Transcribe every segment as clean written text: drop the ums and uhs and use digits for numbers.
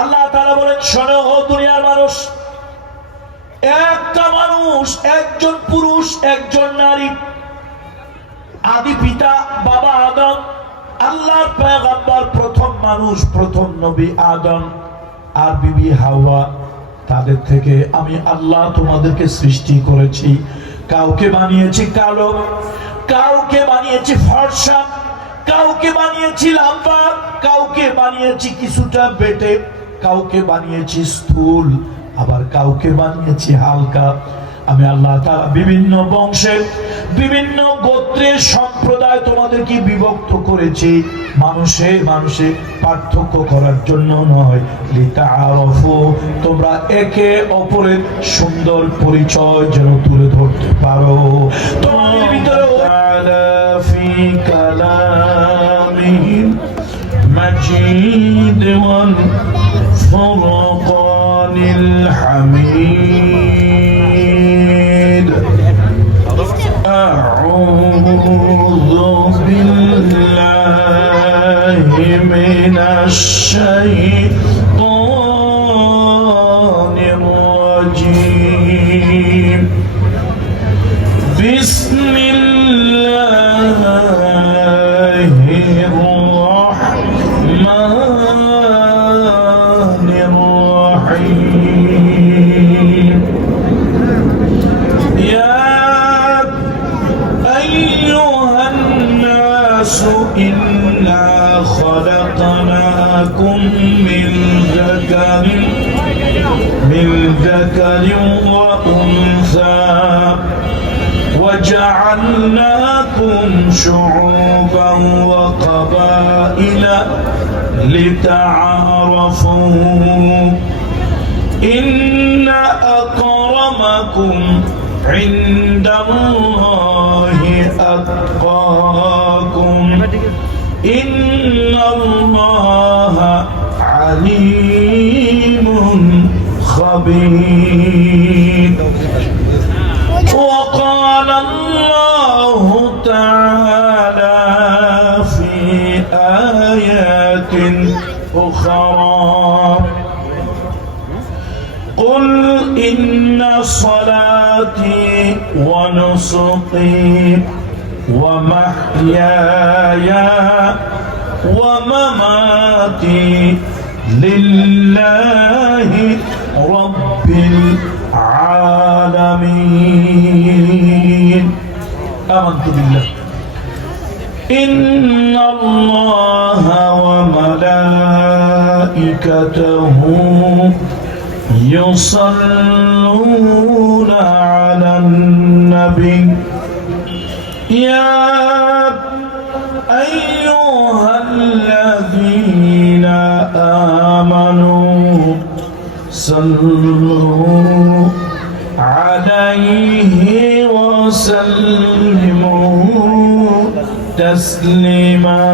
আল্লাহ তাআলা বলেন, শোনো ও দুনিয়ার মানুষ, একটা মানুষ, একজন পুরুষ, একজন নারী, আদি পিতা বাবা আদম, আল্লাহর পয়গম্বর, প্রথম মানুষ, প্রথম নবী আদম আর বিবি হাওয়া, তাদের থেকে আমি আল্লাহ তোমাদেরকে সৃষ্টি করেছি। কাউকে বানিয়েছি কালো, কাউকে বানিয়েছি ফর্সা, কাউকে বানিয়েছি লম্বা, কাউকে বানিয়েছি কিছুটা বেটে, কাউকে বানিয়েছি স্থূল, আবার কাউকে বানিয়েছি হালকা। আমি আল্লাহ তাআলা বিভিন্ন বংশে, বিভিন্ন গোত্রের সম্প্রদায় তোমাদেরকে বিভক্ত করেছি, মানুষে মানুষে পার্থক্য করার জন্য নয়, লিতাআরাফু, তোমরা একে অপরের সুন্দর পরিচয় যেন তুলে ধরতে পারো। তোমাদের ভিতরে আলা ফি কালামিহিম মাজিদ ওয়াল ফুরকানিল হামিদ। আউযু বিল্লাহি মিনাশ শাইতানির রাজীম। বিসমিল্লাহির রাহমানির রাহিম। ইয়া আইয়ুহান নাসু ইন্না খলাকনাকুম মিন যাকারিন ওয়া উনসা وجعلناكم شعوبا وقبائل لتعارفوا إن أكرمكم عند الله أتقاكم إن الله عليم خبير. وقال الله تعالى في آيات أخرى قل إن صلاتي ونسكي ومحياي ومماتي لله رب العالمين. آمنت بالله إن الله وملائكته يصلون على النبي يا أيها الذين آمنوا صلوا عليه وسلموا تسليما.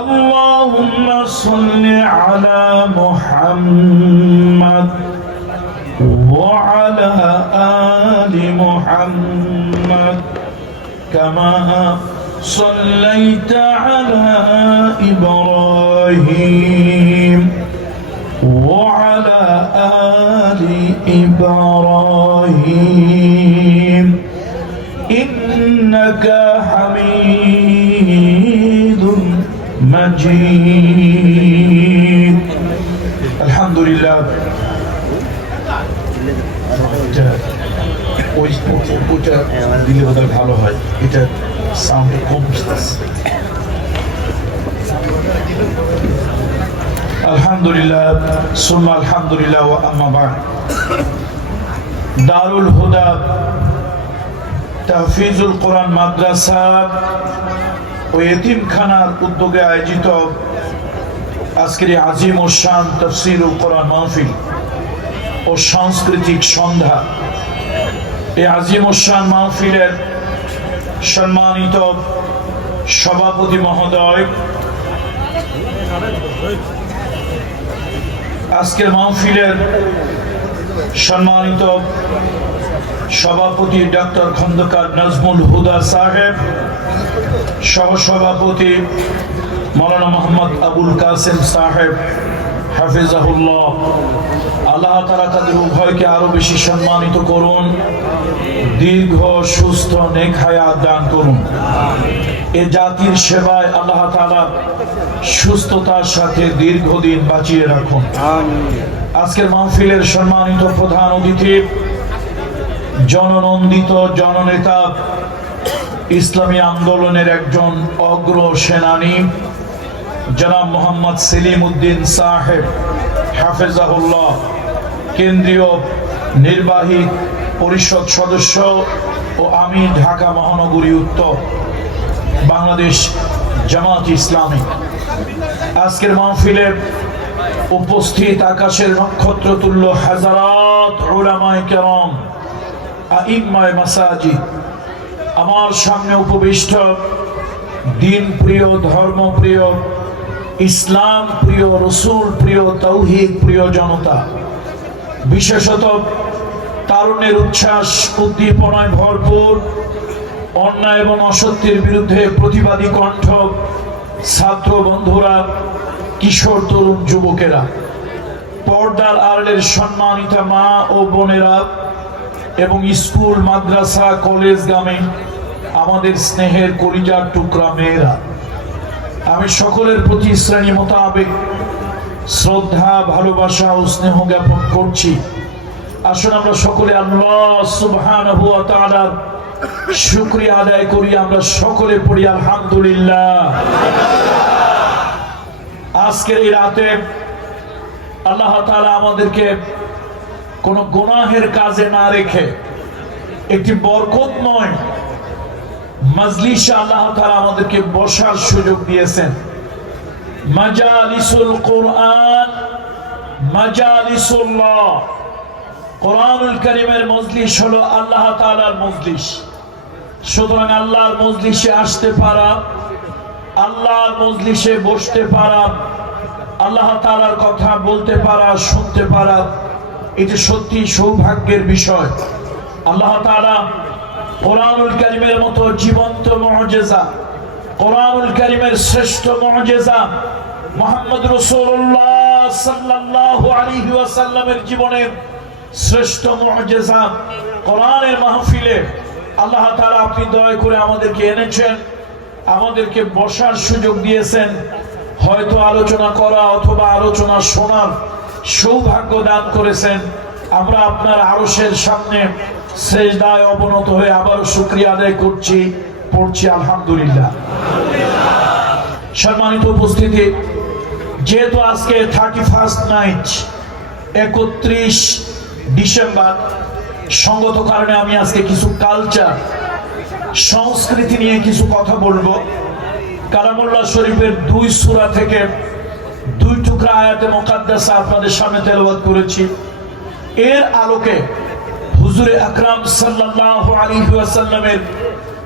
اللهم صل على محمد وعلى آل محمد كما صليت على إبراهيم وعلى آل إبراهيم إنك حميد مجيد. الحمد لله. ওইটা দিলে বোধহয় ভালো হয়, এটা সাউন্ড কম আসছে। আলহামদুলিল্লাহ সুম্মা আলহামদুলিল্লাহ ওয়া আম্মা বা'দ। দারুল হুদা তাহফিজুল কোরআন মাদ্রাসা ও এতিমখানার উদ্যোগে আয়োজিত আজকের আজিম ও শান তাফসীরুল কোরআন মাহফিল ও সাংস্কৃতিক সন্ধ্যা, এই আজিম ও শান মাহফিলের সম্মানিত সভাপতি মহোদয়, আজকের মাহফিলের সম্মানিত সভাপতি ডক্টর খন্দকার নাজমুল হুদা সাহেব, সহসভাপতি মৌলানা মোহাম্মদ আবুল কাসেম সাহেব হাফিজাহুল্লাহ। আল্লাহ তাআলা তাদের উভয়কে আরো বেশি সম্মানিত করুন, দীর্ঘ সুস্থ নেক হায়াত দান করুন। এ জাতির সেবায় আল্লাহ তাআলা সুস্থতার সাথে দীর্ঘদিন বাঁচিয়ে রাখুন। আজকের মাহফিলের সম্মানিত প্রধান অতিথি, জননন্দিত জননেতা, ইসলামী আন্দোলনের একজন অগ্র সেনানী জনাব মোহাম্মদ সেলিম উদ্দিন সাহেব হাফেজাহুল্লাহ, কেন্দ্রীয় নির্বাহী পরিষদ সদস্য ও আমি ঢাকা মহানগরী উত্তর বাংলাদেশ জামাত ইসলামী। আজকের মাহফিলে উপস্থিত আকাশের নক্ষত্র তুল্য হাজারাত উলামায়ে কেরাম, আইম্মায়ে মাসাজিদ, আমার সামনে উপবিষ্ট দিন প্রিয়, ধর্ম প্রিয়, ইসলাম প্রিয়, রসুল প্রিয়, তাওহীদ প্রিয় জনতা, বিশেষত তারুণ্যের উচ্ছ্বাস উদ্দীপনায় ভরপুর, অন্যায় এবং অসত্যের বিরুদ্ধে প্রতিবাদী কণ্ঠ, ছাত্র বন্ধুরা, কিশোর তরুণ যুবকেরা, পর্দার আড়ালের সম্মানিতা মা ও বোনেরা এবং স্কুল মাদ্রাসা কলেজ গামী আমাদের স্নেহের কলিজার টুকরা মেয়েরা, আমি সকলের প্রতি শ্রেণী মোতাবেক শ্রদ্ধা, ভালোবাসা ও স্নেহ জ্ঞাপন করছি। আসুন আমরা সকলে আল্লাহ সুবহানাহু ওয়া তাআলার শুকরিয়া আদায় করি। আমরা সকলে পড়ি আলহামদুলিল্লাহ। আজকের এই রাতে আল্লাহ তাআলা আমাদেরকে কোন গুনাহের কাজে না রেখে একটি বরকতময় মাজলিসে আল্লাহ তাআলা আমাদেরকে বসার সুযোগ দিয়েছেন। মাজালিসুল কোরআন, মাজালিসুল্লাহ, কোরআনুল কারীমের মজলিস হলো আল্লাহ তাআলার মজলিস। সুতরাং আল্লাহর মজলিসে আসতে পারা, আল্লাহর মজলিসে বসতে পারা, আল্লাহ তাআলার কথা বলতে পারা, শুনতে পারা, এটি সত্যি সৌভাগ্যের বিষয়। আল্লাহ তাআলা কোরআনুল কারীমের মতো জীবন্ত মুজিজা, কোরআনুল কারীমের শ্রেষ্ঠ মুজিজা মুহাম্মদ রাসূলুল্লাহ সাল্লাল্লাহু আলাইহি ওয়াসাল্লামের জীবনের শ্রেষ্ঠ মুজিজা কোরআনের মাহফিলে আল্লাহ তাআলা আপনি দয়া করে আমাদেরকে এনেছেন, আমাদেরকে বসার সুযোগ দিয়েছেন। হয়তো আলোচনা করা অথবা আলোচনা শোনার সৌভাগ্য দান করেছেন। আমরা আপনার আরশের সামনে সেজদায় অবনত হয়ে আবারও শুকরিয়া আদায় করছি, পড়ছি আলহামদুলিল্লাহ। সম্মানিত উপস্থিতি, যেহেতু আজকে 31st নাইট 31 ডিসেম্বর, সঙ্গত কারণে আমি আজকে কিছু কালচার, সংস্কৃতি নিয়ে কিছু কথা বলবো। কালামুল্লাহ শরীফের 2 সূরা থেকে 2 টুকরা আয়াতে মুকাদ্দাসা আপনাদের সামনে তেলাওয়াত করেছি। এর আলোকে হুজুরে আকরাম সাল্লাল্লাহু আলাইহি ওয়াসাল্লামের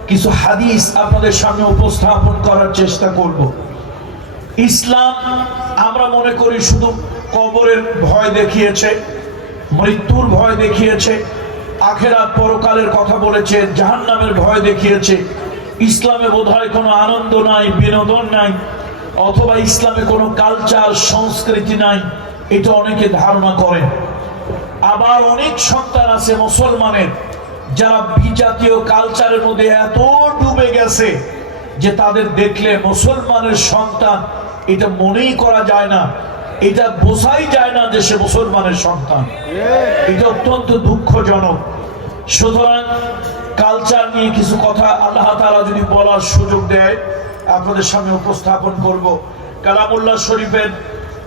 কিছু হাদিস আপনাদের সামনে উপস্থাপন করার চেষ্টা করব। ইসলাম আমরা মনে করি শুধু কবরের ভয় দেখিয়েছে, মৃত্যুর ভয় দেখিয়েছে, আখিরাত পরকালের কথা বলেছে, জাহান্নামের ভয় দেখিয়েছে। ইসলামে বোধহয় কোনো আনন্দ নাই, বিনোদন নাই, অথবা ইসলামে কোনো কালচার, সংস্কৃতি নাই, এটা অনেকে ধারণা করেন। আবার অনেক সন্তান আছে মুসলমানের যারা বিজাতীয় কালচারের মধ্যে এত ডুবে গেছে যে তাদের দেখলে মুসলমানের সন্তান এটা মনেই করা যায় না, এটা বোঝাই যায় না যে সে মুসলমানের সন্তান। এটা অত্যন্ত দুঃখজনক। সুতরাং কালচার নিয়ে কিছু কথা আল্লাহ তাআলা যদি বলার সুযোগ দেয় আপনাদের সামনে উপস্থাপন করব। কালামুল্লাহ শরীফের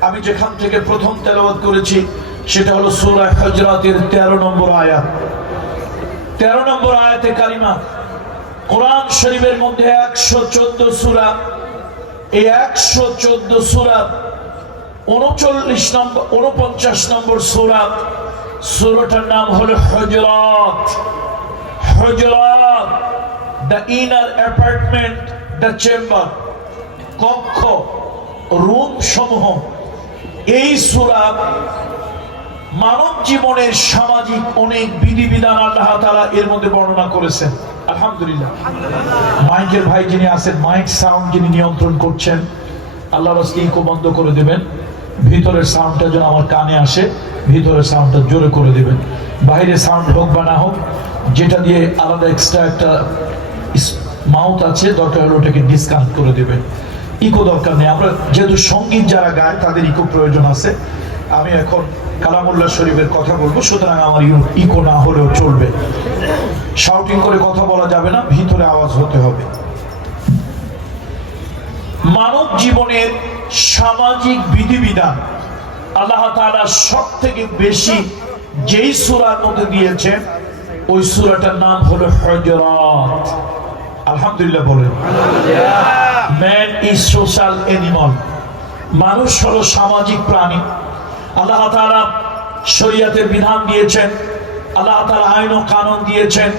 আমি যেখান থেকে প্রথম তেলাওয়াত করেছি সেটা হলো সূরা হুজরাতের 13 নম্বর আয়াত। 13 নম্বর আয়াতে কারিমা। কোরআন শরীফের মধ্যে 114 সূরা, এই 114 সূরা 39 নম্বর 49 নম্বর সূরা, সূরাটার নাম হলো হুজরাত। হুজরাত, the inner apartment, the chamber, কক্ষ, রুম সমূহ। এই সূরা মানব জীবনের সামাজিক অনেক বিধিবিধান আল্লাহ তাআলা এর মধ্যে বর্ণনা করেছেন। আলহামদুলিল্লাহ। মাইকের ভাই যিনি আছেন, মাইক সাউন্ড যিনি নিয়ন্ত্রণ করছেন, আল্লাহর রাস্তায় ইকো বন্ধ করে দেবেন। ভিতরের সাউন্ডটা যেন আমার কানে আসে, ভিতরের সাউন্ডটা জোরে করে দিবেন। বাইরে সাউন্ড হোক বা না হোক, যেটা দিয়ে আলাদা এক্সট্রা একটা মাউথ আছে, দরকার হলে ওটাকে ডিসকানেক্ট করে দেবেন। ইকো দরকার নেই। আমরা যেহেতু সঙ্গীত যারা গায় তাদের ইকো প্রয়োজন আছে। আমি এখন কালামুল্লাহ শরীফের কথা বলবো, সুতরাং আমার ইকো না হলেও চলবে। শাউটিং করে কথা বলা যাবে না, ভিতরে আওয়াজ হতে হবে। মানব জীবনের সামাজিক বিধিবিধান আল্লাহ তাআলা সব থেকে বেশি যেই সূরার মধ্যে দিয়েছেন, ওই সূরাটার নাম হলো হুজুরাত। আলহামদুলিল্লাহ বলেন। Man is social animal. মানুষ হলো সামাজিক প্রাণী। আল্লাহ তাআলা শরীয়তের বিধান দিয়েছেন, আল্লাহ তাআলা আইন ও কানুন দিয়েছেন,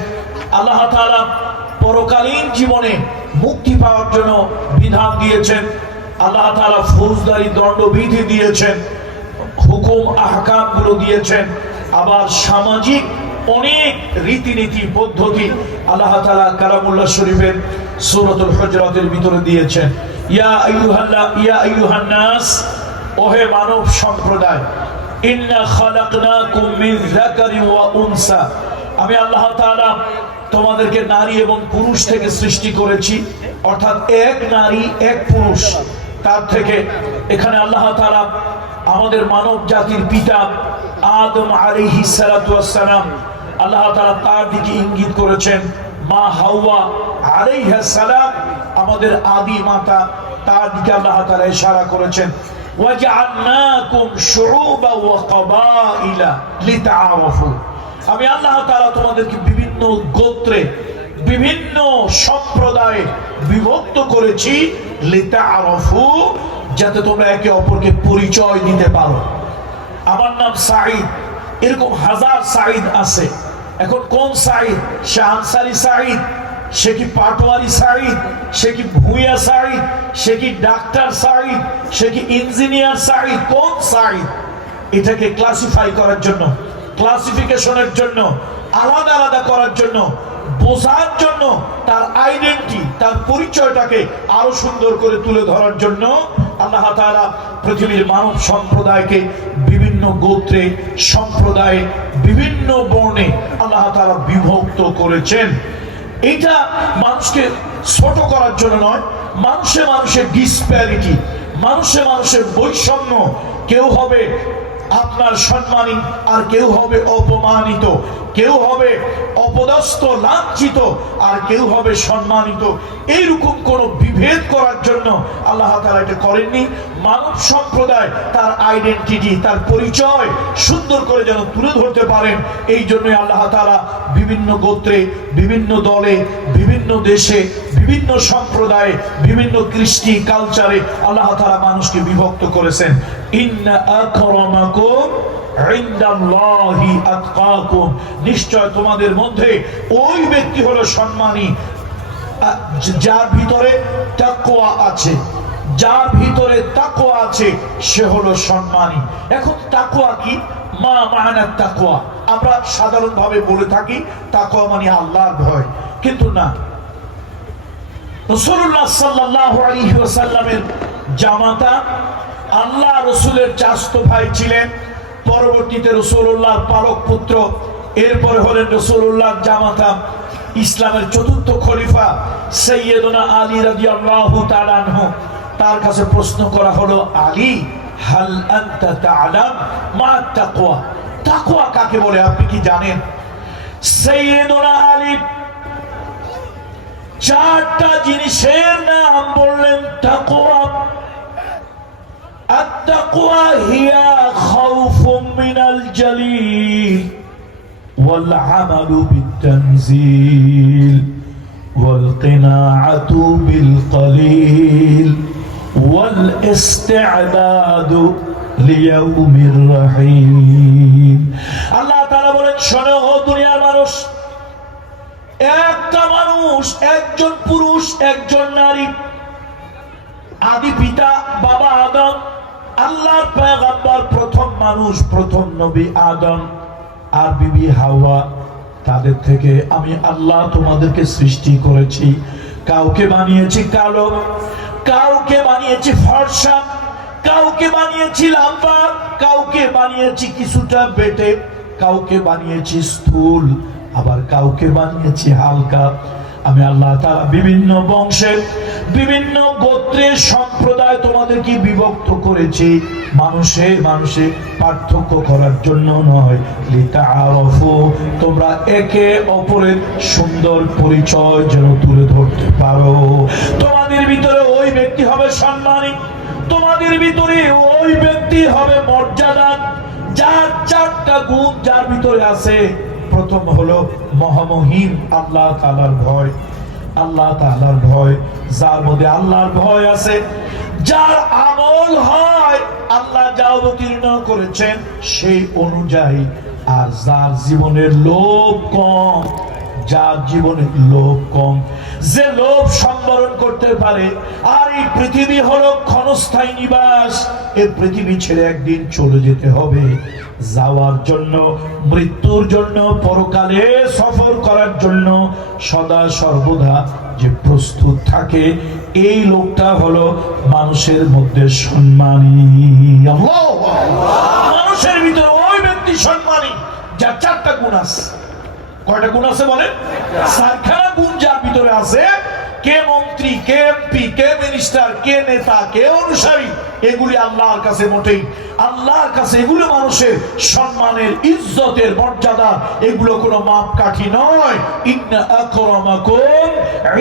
আল্লাহ তাআলা পরকালীন জীবনে মুক্তি পাওয়ার জন্য বিধান দিয়েছেন, আল্লাহ তাআলা ফৌজদারি দণ্ডবিধি দিয়েছেন, হুকুম আহকাম গুলো দিয়েছেন। আবার সামাজিক অনেক রীতিনীতি পদ্ধতি আল্লাহ তাআলা কালামুল্লাহ শরীফের সূরাতুল হুজুরাতের ভিতরে দিয়েছেন। ইয়া আইয়ুহান নাস, ওহে মানব সম্প্রদায়, ইন্না খালাকনাকুম মিন যাকারিন ওয়া উনসা, আমি আল্লাহ তাআলা তোমাদেরকে নারী এবং পুরুষ থেকে সৃষ্টি করেছি, অর্থাৎ এক নারী এক পুরুষ। তার থেকে এখানে আল্লাহ তাআলা আমাদের মানব জাতির পিতা আদম আলাইহিস সালাতু ওয়াস সালাম, আল্লাহ তাআলা তার দিকে ইঙ্গিত করেছেন। মা হাওয়া আলাইহিস সালাম, আমাদের আদি মাতা, তার দিকে আল্লাহ তাআলা ইশারা করেছেন। ওয়াজআলনাকুম শুউবা ওয়া ক্বাবাইলা লিতাআরাফু, আমি আল্লাহ তাআলা তোমাদেরকে বিভিন্ন গোত্রে, বিভিন্ন সম্প্রদায়ে বিভক্ত করেছি, লিতাআরাফু, যাতে তোমরা একে অপরকে পরিচয় দিতে পারো। আমার নাম সাঈদ, এরকম হাজার সাঈদ আছে। এখন কোন সাঈদ? সে আনসারি সাঈদ, সে কি পাটোয়ারি সাঈদ, সে কি ভুইয়া সাঈদ, সে কি ডাক্তার সাঈদ, সে কি ইঞ্জিনিয়ার সাঈদ? কোন সাঈদ? এটাকে ক্লাসিফাই করার জন্য, ক্লাসিফিকেশনের জন্য, আলাদা আলাদা করার জন্য, বোঝার জন্য, তার আইডেন্টি, তার পরিচয়টাকে আরো সুন্দর করে তুলে ধরার জন্য আল্লাহ তাআলা পৃথিবীর মানব সম্প্রদায়কে বিভিন্ন গোত্রে, সম্প্রদায়ে, বিভিন্ন বর্ণে আল্লাহ তাআলা বিভক্ত করেছেন। এটা মানুষকে ছোট করার জন্য নয়, মানুষে মানুষের ডিসপ্যারিটি, মানুষে মানুষের বৈষম্য, কেউ হবে আপনার সম্মানী আর কেউ হবে অপমানিত, কেউ হবে অপদস্থ লাঞ্ছিত আর কেউ হবে সম্মানিত। এইরকম কোন বিভেদ করার জন্য আল্লাহ তাআলা এটা করেননি। মানব সম্প্রদায় তার আইডেন্টিটি, তার পরিচয় সুন্দর করে যেন তুলে ধরতে পারেন, এই জন্যই আল্লাহ তাআলা বিভিন্ন গোত্রে, বিভিন্ন দলে, বিভিন্ন দেশে, বিভিন্ন সম্প্রদায়ে, বিভিন্ন কৃষ্টি কালচারে আল্লাহ তাআলা মানুষকে বিভক্ত করেছেন। ইন্না আকরামাকুম ইনদাল্লাহি আতকাকুম, নিশ্চয় তোমাদের মধ্যে ওই ব্যক্তি হলো সম্মানী যার ভিতরে তাকওয়া আছে, যার ভিতরে তাকওয়া আছে সে হলো সম্মানী। এখন তাকওয়া কি? মা মানা তাকওয়া, আমরা সাধারণভাবে বলে থাকি তাকওয়া মানে আল্লাহর ভয়, কিন্তু না। রাসূলুল্লাহ সাল্লাল্লাহু আলাইহি ওয়াসাল্লামের জামাতা আল্লাহ রাসূলের চাচাতো ভাই ছিলেন, পরবর্তীতে রাসূলুল্লাহর পালক পুত্র, এরপরে হলেন রাসূলুল্লাহর জামাতা ইসলামের চতুর্থ খলিফা সাইয়্যিদুনা আলী রাদিয়াল্লাহু তাআলা আনহু। তার কাছে প্রশ্ন করা হলো, আলী হাল আনতা তা'লাম মা তাকওয়া, তাকওয়া কাকে বলে আপনি কি জানেন? সাইয়্যিদুনা আলী চারটা জিনিসের নাম বললেন তাকওয়া। التقوى هي خوف من الجليل والعمل بالتنزيل والقناعة بالقليل والاستعداد ليوم الرحيل। আল্লাহ তাআলা বলেন, শোনো ও দুনিয়ার মানুষ, একটা মানুষ, একজন পুরুষ, একজন নারী, আদি পিতা বাবা আদম, আল্লাহর পয়গম্বর, প্রথম মানুষ, প্রথম নবী আদম আর বিবি হাওয়া, তাদের থেকে আমি আল্লাহ তোমাদেরকে সৃষ্টি করেছি। কাউকে বানিয়েছি কালো, কাউকে বানিয়েছি ফর্সা, কাউকে বানিয়েছি লম্বা, কাউকে বানিয়েছি কিছুটা বেটে, কাউকে বানিয়েছি স্থূল, আবার কাউকে বানিয়েছি হালকা। আমি আল্লাহ তাআলা বিভিন্ন বংশের বিভিন্ন গোত্রের সম্প্রদায় তোমাদেরকে বিভক্ত করেছি মানুষে মানুষে পার্থক্য করার জন্য নয়, লিতাআরাফু, তোমরা একে অপরের সুন্দর পরিচয় যেন তুলে ধরতে পারো। তোমাদের ভিতরে ওই ব্যক্তি হবে সম্মানী, তোমাদের ভিতরে ওই ব্যক্তি হবে মর্যাদা যার চারটা গুণ যার ভিতরে আছে। প্রথম হলো মহামহিম আল্লাহ তাআলার ভয়, আল্লাহ তাআলার ভয়। যার মধ্যে আল্লাহর ভয় আছে, যার আমল হয় আল্লাহ যা অবতীর্ণ করেছেন সেই অনুযায়ী, আর যার জীবনের লোভ কম, যার জীবনে লোভ কম, যে লোভ সম্বরণ করতে পারে। আর এই পৃথিবী হলো ক্ষণস্থায়ী নিবাস, এই পৃথিবী ছেড়ে একদিন চলে যেতে হবে। যাওয়ার জন্য, মৃত্যুর জন্য, পরকালে সফর করার জন্য সদা সর্বদা যে প্রস্তুত থাকে, এই লোকটা হলো মানুষের মধ্যে সম্মানী। মানুষের ভিতরে ওই ব্যক্তি সম্মানী যার চারটা গুণ আছে। কয়টা গুণ আছে বলেন? চারখানা গুণ যার ভিতরে আছে। কে মন্ত্রী, কে এমপি, কে মিনিস্টার, কে নেতা, কে অনুসারী, এগুলি আল্লাহর কাছে মোটেই, আল্লাহর কাছে এগুলো মানুষের সম্মানের, ইজ্জতের, মর্যাদা, এগুলো কোনো মাপকাঠি নয়। ইন্না আকরামাকুম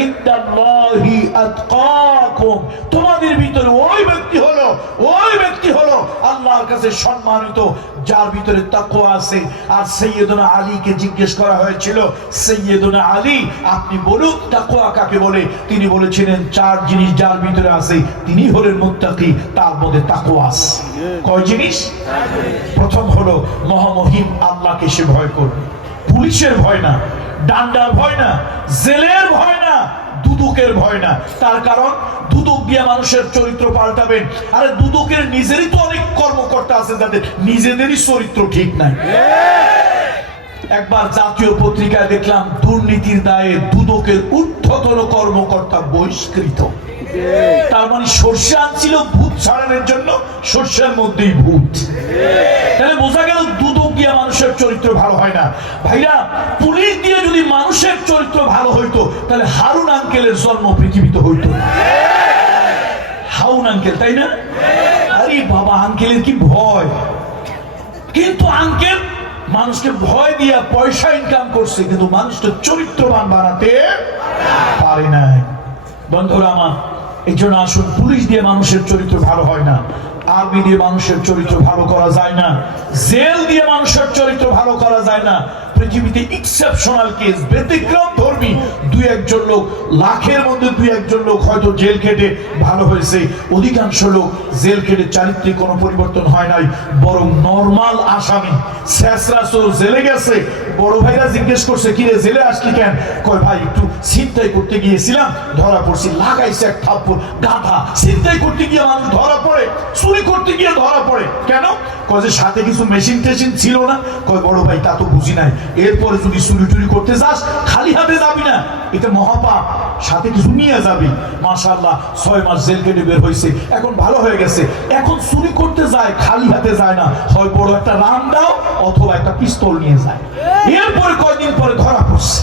ইনদাল্লাহি আতকাকুম, তোমাদের ভিতরে ওই ব্যক্তি হলো আল্লাহর কাছে সম্মানিত যার ভিতরে তাকওয়া আছে। আর সাইয়্যিদুনা আলীকে জিজ্ঞেস করা হয়েছিল, সাইয়্যিদুনা আলী আপনি বলুন তাকওয়া কাকে বলে? তিনি বলেছিলেন চার জিনিস যার ভিতরে আছে তিনি হলেন মুত্তাকি, তার মধ্যে তাকওয়া আছে। কয় জিনিস? প্রথম হলো মহামহিম আল্লাহকে সে ভয় করবে। পুলিশের ভয় না, ডান্ডার ভয় না, জেলের ভয় না, দুদকের ভয় না। তার কারণ দুদক দিয়ে মানুষের চরিত্র পাল্টাবেন। আরে দুদকের নিজেরই তো অনেক কর্মকর্তা আছে যাদের নিজেদেরই চরিত্র ঠিক নাই। একবার জাতীয় পত্রিকায় দেখলাম দুর্নীতির দায়ে দুদকের ঊর্ধ্বতন কর্মকর্তা বহিষ্কৃত। তার মানে সর্ষে আনছিল ভূত ছাড়ানোর জন্য, সর্ষের মধ্যেই ভূত। তাহলে বোঝা গেল দুদক দিয়ে মানুষের চরিত্র ভালো হয় না। ভাইরা, পুলিশ দিয়ে যদি মানুষের চরিত্র ভালো হইতো তাহলে হারুন আঙ্কেলের জন্ম পৃথিবীতে হইতো। হারুন আঙ্কেল, তাই না? আরে বাবা, আঙ্কেলের কি ভয়! কিন্তু আঙ্কেল মানুষকে ভয় দিয়া পয়সা ইনকাম করছে, কিন্তু মানুষকে চরিত্রবান বানাতে পারে নাই। বন্ধুরা আমার, এই জন্য আসুন, পুলিশ দিয়ে মানুষের চরিত্র ভালো হয় না, আর্মি দিয়ে মানুষের চরিত্র ভালো করা যায় না, জেল দিয়ে মানুষের চরিত্র ভালো করা যায় না। পৃথিবীতে এক্সেপশনাল কেস, ব্যতিক্রম ধর্মী দুই একজন লোক, লাখের মধ্যে দুই একজন লোক হয়তো জেল খেটে ভালো হয়েছে। অধিকাংশ লোক জেল খেটে চারিত্রিক কোনো পরিবর্তন হয় নাই, বরং নরমাল আসামি। শেষরা চোর জেলে গেছে, বড় ভাইরা জিজ্ঞেস করছে কিরে জেলে আসলি কেন? কয় ভাই একটু ছিনতাই করতে গিয়েছিলাম, ধরা পড়ছি। লাগাইছে এক থাপ্পড়। গাধা! ছিনতাই করতে গিয়ে মানুষ ধরা পড়ে, চুরি করতে গিয়ে ধরা পড়ে কেন? কয় যে সাথে কিছু মেশিন টেশিন ছিল না। কয় বড় ভাই তা তো বুঝি নাই। এরপরে যদি চুরি টুরি করতে যাস খালি হাতে যাবি না, এটা মহাপাপ, সাথে কিছু নিয়ে যাবি। মাশাআল্লাহ 6 মাস জেল কেটে বের হয়েছে, এখন ভালো হয়ে গেছে। এখন চুরি করতে যায় খালি হাতে যায় না, হয় বড় একটা রাম দাও অথবা একটা পিস্তল নিয়ে যায়। এরপরে কয়দিন পরে ধরা পড়ছে।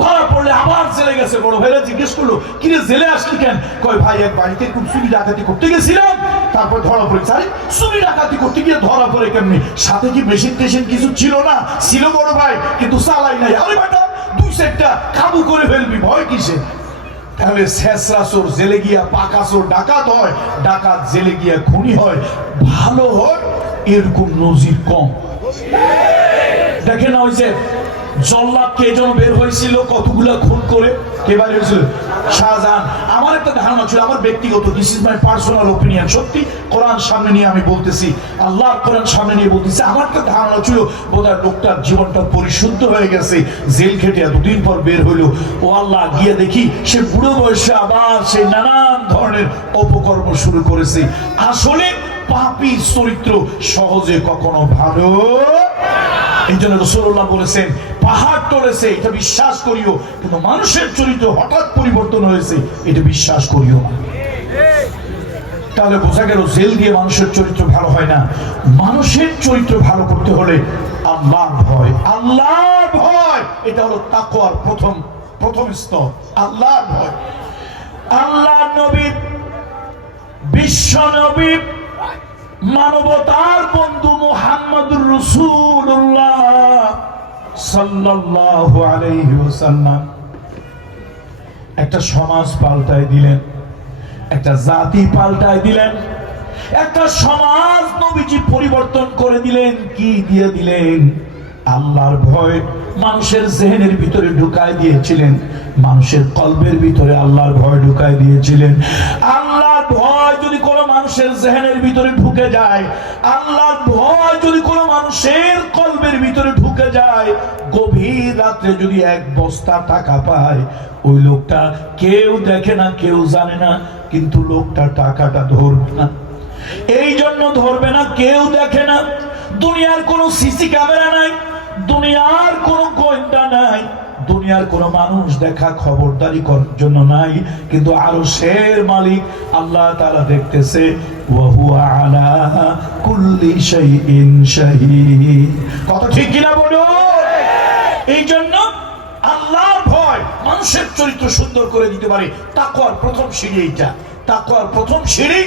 ধরা পড়লে আবার জেলে গেছে। বড় ভাইরা জিজ্ঞেস করলো কিরে জেলে আসলি কেন? কয় ভাই এক বাড়িতে খুব চুরি ডাকাতি করতে গেছিলাম, তারপর ধরা পড়েছে। আরে চুরি ডাকাতি করতে গিয়ে ধরা পড়ে কেমনি? সাথে কি মেশিন টেশিন কিছু ছিল না? ছিল বড় ভাই, কিন্তু চালাই নাই। আরে বেটা, 2 সেটটা কাবু করে ফেলবি, ভয় কিসে? তাহলে শেষরা চোর জেলে গিয়া পাকা চোর ডাকাত হয়, ডাকাত জেলে গিয়া খুনি হয়। ভালো হয় এরকম নজির কম। দেখেন ওই যে জল্লাদ কে যেন বের হয়েছিল কতগুলা খুন করে, কে বের হয়েছিল? শাহজাহান। আমার একটা ধারণা ছিল, আমার ব্যক্তিগত, this is my personal opinion, সত্যি কোরআন সামনে নিয়ে আমি বলতেছি, আল্লাহর কোরআন সামনে নিয়ে বলতেছি, আমার একটা ধারণা ছিল বোধহয় লোকটার জীবনটা পরিশুদ্ধ হয়ে গেছে, জেল খেটে এতদিন পর বের হইলো। ও আল্লাহ, গিয়ে দেখি সে বুড়ো বয়সে আবার সে নানান ধরনের অপকর্ম শুরু করেছে। আসলে পাপী চরিত্র সহজে কখনো ভালো। এই জন্য রাসূলুল্লাহ বলেছেন পাহাড় টলেছে এটা বিশ্বাস করিও, কিন্তু মানুষের চরিত্র হঠাৎ পরিবর্তন হয়েছে এটা বিশ্বাস করিও না। তাহলে বোঝা গেল জেল দিয়ে মানুষের চরিত্র ভালো হয় না। মানুষের চরিত্র ভালো করতে হলে আল্লাহর ভয়, আল্লাহর ভয়, এটা হলো তাকওয়ার প্রথম স্তর, আল্লাহর ভয়। আল্লাহ নবী, বিশ্ব নবী, মানবতার বন্ধু মুহাম্মদুর রাসূলুল্লাহ সাল্লাল্লাহু আলাইহি ওয়াসাল্লাম একটা সমাজ পাল্টায় দিলেন, একটা জাতি পাল্টায় দিলেন, একটা সমাজ নবীজি পরিবর্তন করে দিলেন। কি দিয়ে দিলেন? আল্লাহর ভয় মানুষের জেহেনের ভিতরে ঢুকায় দিয়েছিলেন, মানুষের কলবের ভিতরে আল্লাহর ভয় ঢুকায় দিয়েছিলেন। আল্লাহর ভয় যদি কোনো মানুষের জেহেনের ভিতরে ঢুকে যায়, আল্লাহর ভয় যদি কোনো মানুষের কলবের ভিতরে ঢুকে যায়, গভীর রাত্রে যদি এক বস্তা টাকা পায়, ওই লোকটা কেউ দেখে না, কেউ জানে না, কিন্তু লোকটা টাকাটা ধরবে না। এই জন্য ধরবে না, কেউ দেখে না। দুনিয়ার কোনো সিসি ক্যামেরা নাই, দুনিয়ার কোনো গোয়েন্দা নাই, দুনিয়ার কোনো মানুষ দেখা খবরদারি করার জন্য নাই, কিন্তু আরশের মালিক আল্লাহ তাআলা দেখতেছে। ওয়া হুয়া আলা কুল্লি শাইইন শাহীদ। কথা ঠিক কিনা বলো? এই জন্য আল্লাহর ভয় মানুষের চরিত্র সুন্দর করে দিতে পারে। তাকওয়ার প্রথম সিঁড়ি এইটা, তাকওয়ার প্রথম সিঁড়ি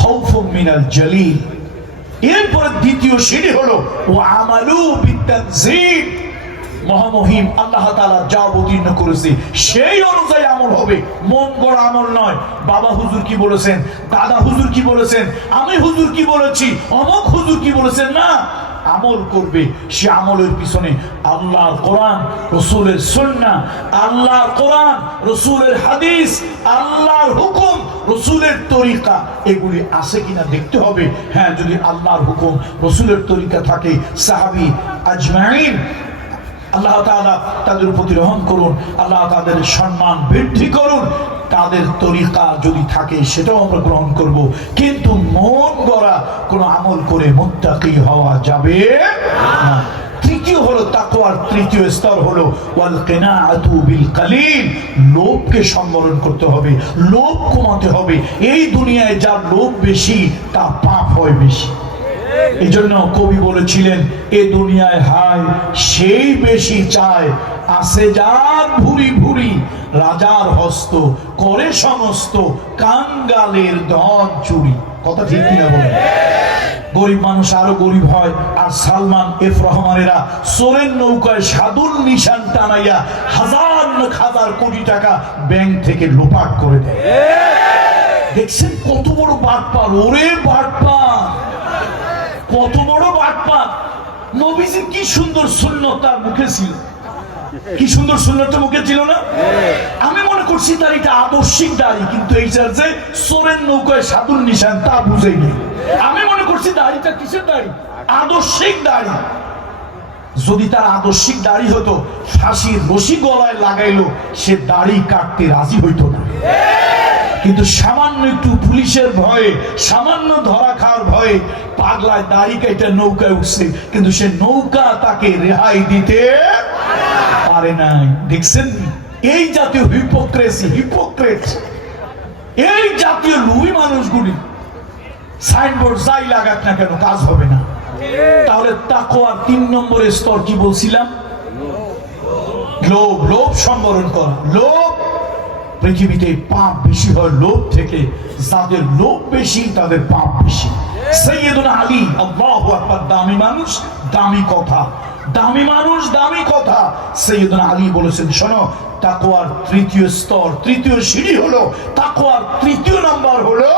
খাউফুম মিনাল জালিল। এরপরে দ্বিতীয় সিঁড়ি হলো ওয়া আমালু বিতানজিল। মহামহিম আল্লাহ তাআলা যা অবতীর্ণ করেছে সেই অনুযায়ী আমল হবে, মন গড়া আমল নয়। বাবা হুজুর কি বলেছেন, দাদা হুজুর কি বলেছেন, আমি হুজুর কি বলেছি, অমুক হুজুর কি বলেছেন, না। আমল করবে, সে আমলের পিছনে আল্লাহর কোরআন, রাসূলের সুন্নাহ, আল্লাহর কোরআন, রাসূলের হাদিস, আল্লাহর হুকুম, রাসূলের তরিকা, এগুলি আছে কিনা দেখতে হবে। হ্যাঁ, যদি আল্লাহর হুকুম, রাসূলের তরিকা থাকে, সাহাবী আজমাইন আল্লাহ তাআলা তাদের প্রতি রহম করুন, আল্লাহ তাদের সম্মান বৃদ্ধি করুন, তাদের তরিকা যদি থাকে সেটাও আমরা গ্রহণ করব। কিন্তু মন গড়া কোন আমল করে মুত্তাকি হওয়া যাবে না। তৃতীয় হলো তাকওয়ার তৃতীয় স্তর হলো ওয়াল কিনাআতু বিল কালিল। লোভকে সম্বরণ করতে হবে, লোভ কমাতে হবে। এই দুনিয়ায় যার লোভ বেশি তার পাপ হয় বেশি। এই জন্য কবি বলেছিলেন, এ দুনিয়ায় হায় সেই বেশি চায়, আসে যার ভুরি ভুরি, রাজার হস্ত করে সমস্ত, কাঙ্গালের ধন চুরি। কথা ঠিক কিনা বলেন? গরিব মানুষ আরো গরিব হয়, আর সালমান এফ রহমানেরা সোরের নৌকায় সাধুর নিশান টানাইয়া হাজার হাজার কোটি টাকা ব্যাংক থেকে লোপাট করে দেয়। দেখছেন কত বড় বাটপার, ওরে বাটপার, কত বড় বাটপার। নবীজির কি সুন্দর সুন্নাত তার মুখে ছিল, কি সুন্দর সুন্নাতটা মুখে ছিল না? আমি মনে করছি তার এটা আদর্শিক দাড়ি, কিন্তু এই যে সোরের নৌকায় সাধুর নিশান তা বুঝেনি। আমি মনে করছি দাড়িটা কিসের দাড়ি? আদর্শিক দাড়ি। যদি তার আদর্শিক দাড়ি হতো, ফাঁসির রশি গলায় লাগাইলো, সে দাড়ি কাটতে রাজি হইতো না। কিন্তু সামান্য একটু পুলিশের ভয়ে, সামান্য ধরা খাওয়ার ভয়ে পাগলায় দাড়ি কেটে নৌকায় উঠছে, কিন্তু সে নৌকা তাকে রেহাই দিতে পারে নাই। দেখছেন এই জাতীয় হিপোক্রেসি, হিপোক্রেট, এই জাতীয় লুবি মানুষগুলি সাইনবোর্ড যাই লাগাক না কেন কাজ হবে না। তাহলে তাকওয়ার 3 নম্বরের স্তর কি বলছিলাম? লোভ, লোভ সম্বরণ করা। লোভ, পৃথিবীতে পাপ বেশি হয় লোভ থেকে, যাদের লোভ বেশি তাদের পাপ বেশি। সাইয়েদুনা আলী, আল্লাহু আকবার, দামি মানুষ দামি কথা, দামি মানুষ দামি কথা। সাইয়েদুনা আলী বলেছেন, শোনো, তাকওয়ার তৃতীয় স্তর, তৃতীয় সিঁড়ি হলো, তাকওয়ার তৃতীয় নাম্বার হলো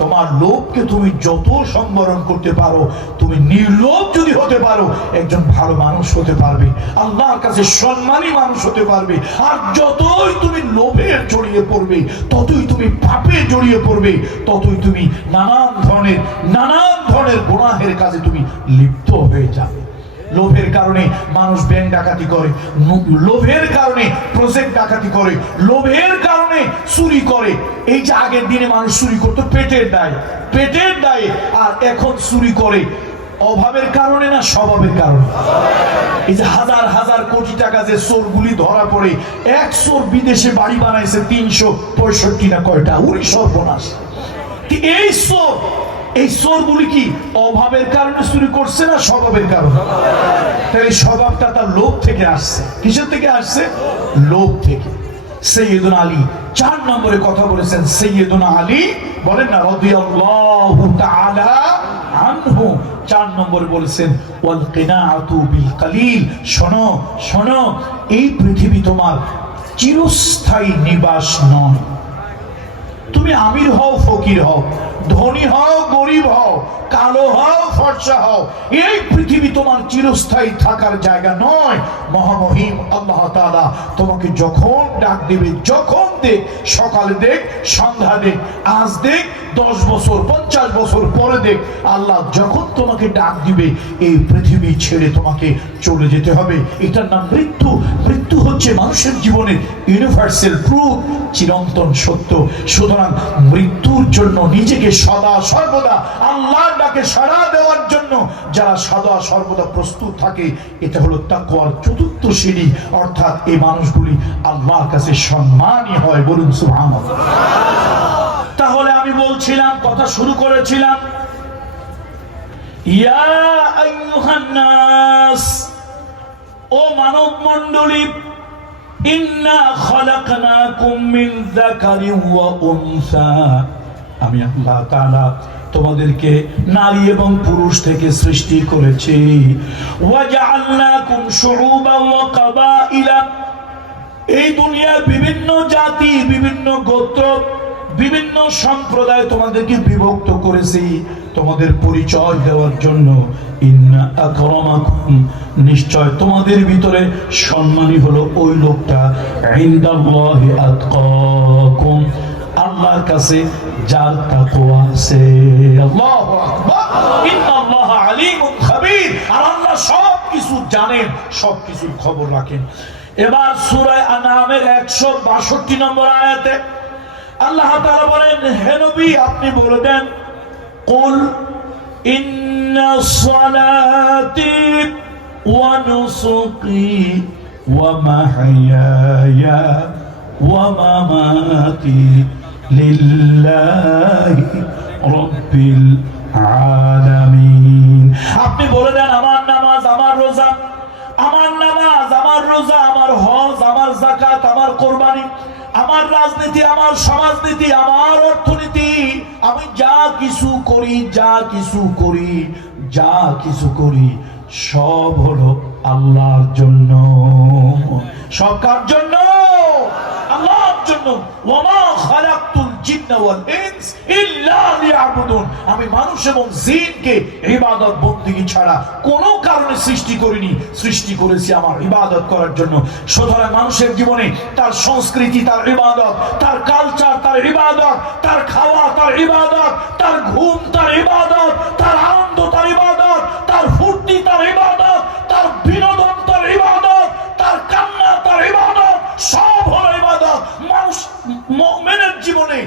তোমার লোভকে তুমি যত সম্বরণ করতে পারো, তুমি নির্লোভ যদি হতে পারো, একজন ভালো মানুষ হতে পারবে, আল্লাহর কাছে সম্মানী মানুষ হতে পারবে। আর যতই তুমি লোভে জড়িয়ে পড়বে, ততই তুমি পাপে জড়িয়ে পড়বে, ততই তুমি নানান ধরনের গুনাহের কাজে তুমি লিপ্ত হয়ে যাবে। লোভের কারণে মানুষ ব্যাংক ডাকাতি করে, লোভের কারণে প্রজেক্ট ডাকাতি করে, লোভের কারণে চুরি করে। এই যে আগের দিনে মানুষ চুরি করতো পেটের দায়ে, পেটের দায়ে, আর এখন চুরি করে অভাবের কারণে না স্বভাবের কারণে। এই যে হাজার হাজার কোটি টাকা যে চোরগুলি ধরা পড়ে, এক চোর বিদেশে বাড়ি বানাইছে 365 না কয়টা, উড়ি সর্বনাশ। এই চোরগুলি কি অভাবের কারণে চুরি করছে না স্বভাবের কারণে? তাহলে স্বভাবটা তার লোভ থেকে আসছে। কিসের থেকে আসছে? লোভ থেকে। সৈয়দুনা আলী 4 নম্বরে কথা বলেছেন। সৈয়দুনা আলী বলেন না রাদিয়াল্লাহু তাআলা আনহু 4 নম্বরে বলেছেন ওয়াল কিনাআতু বিল কালিল। শোনো শোনো, এই পৃথিবী তোমার চিরস্থায়ী নিবাস নয়। তুমি আমির হও ফকির হও, ধনী হও গরিব হও, কালো হও ফর্সা হও, এই পৃথিবী তোমার চিরস্থায়ী থাকার জায়গা নয়। মহামহিম আল্লাহ তাআলা তোমাকে যখন ডাক দিবে, যখন দেখ, সকালে দেখ, সন্ধ্যা দেখ, আজ দেখ, 10 বছর 50 বছর পরে দেখ, আল্লাহ যখন তোমাকে ডাক দিবে এই পৃথিবী ছেড়ে তোমাকে চলে যেতে হবে। এটার নাম মৃত্যু। মৃত্যু হচ্ছে মানুষের জীবনের ইউনিভার্সাল ট্রুথ, চিরন্তন সত্য। সুতরাং মৃত্যুর জন্য নিজেকে সদা সর্বদা আল্লাহর ডাকে সাড়া দেওয়ার জন্য যারা সদা সর্বদা প্রস্তুত থাকে, এটা হলো তাকওয়ার 4র্থ সিঁড়ি। অর্থাৎ এই মানুষগুলি আল্লাহর কাছে সম্মানী হয়। বলুন সুবহানাল্লাহ। তাহলে আমি বলছিলাম, কথা শুরু করেছিলাম, ইয়া আইয়ুহান নাস, ও মানব মণ্ডলী, ইন্না খালাকনাকুম মিন যাকারিন ওয়া উনসা, আমি আল্লাহ তাআলা তোমাদেরকে নারী এবং পুরুষ থেকে সৃষ্টি করেছি। ওয়া জাআলনাকুম শুউবান ওয়া কাবাইলা, এই দুনিয়ার বিভিন্ন জাতি, বিভিন্ন গোত্র, বিভিন্ন সম্প্রদায় তোমাদেরকে বিভক্ত করেছি তোমাদের পরিচয় দেওয়ার জন্য। ইন্না আকরামাকুম, নিশ্চয় তোমাদের ভিতরে সম্মানী হলো ওই লোকটা, ইনদাল্লাহি আতকাকুম, আল্লাহর কাছে যার তাকওয়া আছে। আল্লাহু আকবার। ইন্নাল্লাহা আলীমুন খাবীর, আর আল্লাহ সবকিছু জানেন, সবকিছুর খবর রাখেন। এবার সূরা আনআমের 162 নম্বর আয়াতে আল্লাহ তাআলা বলেন, হে নবী আপনি বলে দেন, কুল ইন্না সালাতি ওয়া নুসুকি ওয়া মাহইয়ায়া ওয়া মামাতি লিল্লাহি রাব্বিল আলামিন। আপনি বলে দেন, আমার নামাজ, আমার রোজা, আমার নামাজ, আমার রোজা, আমার হজ, আমার যাকাত, আমার কুরবানি, আমার রাজনীতি, আমার সমাজনীতি, আমার অর্থনীতি, আমি যা কিছু করি, যা কিছু করি, যা কিছু করি, সব হলো আল্লাহর জন্য। সব কার জন্য? আল্লাহর জন্য। ওয়ামা খালাকতুল জিন্না ওয়াল ইনস ইল্লা লিয়াবুদুন, আমি মানুষ এবং জিনকে ইবাদত বন্দেগী ছাড়া কোনো কারণে সৃষ্টি করিনি, সৃষ্টি করেছি আমার ইবাদত করার জন্য। সুতরাং মানুষের জীবনে তার সংস্কৃতি তার ইবাদত, তার কালচার তার ইবাদত, তার খাওয়া তার ইবাদত, তার ঘুম তার ইবাদত, তার আনন্দ তার ইবাদত, তার ফুর্তি তার ইবাদত, তার বিনোদন তার ইবাদত, তার কান্না তার ইবাদত, সব হলো ইবাদত। মানুষ মুমিনের জীবনে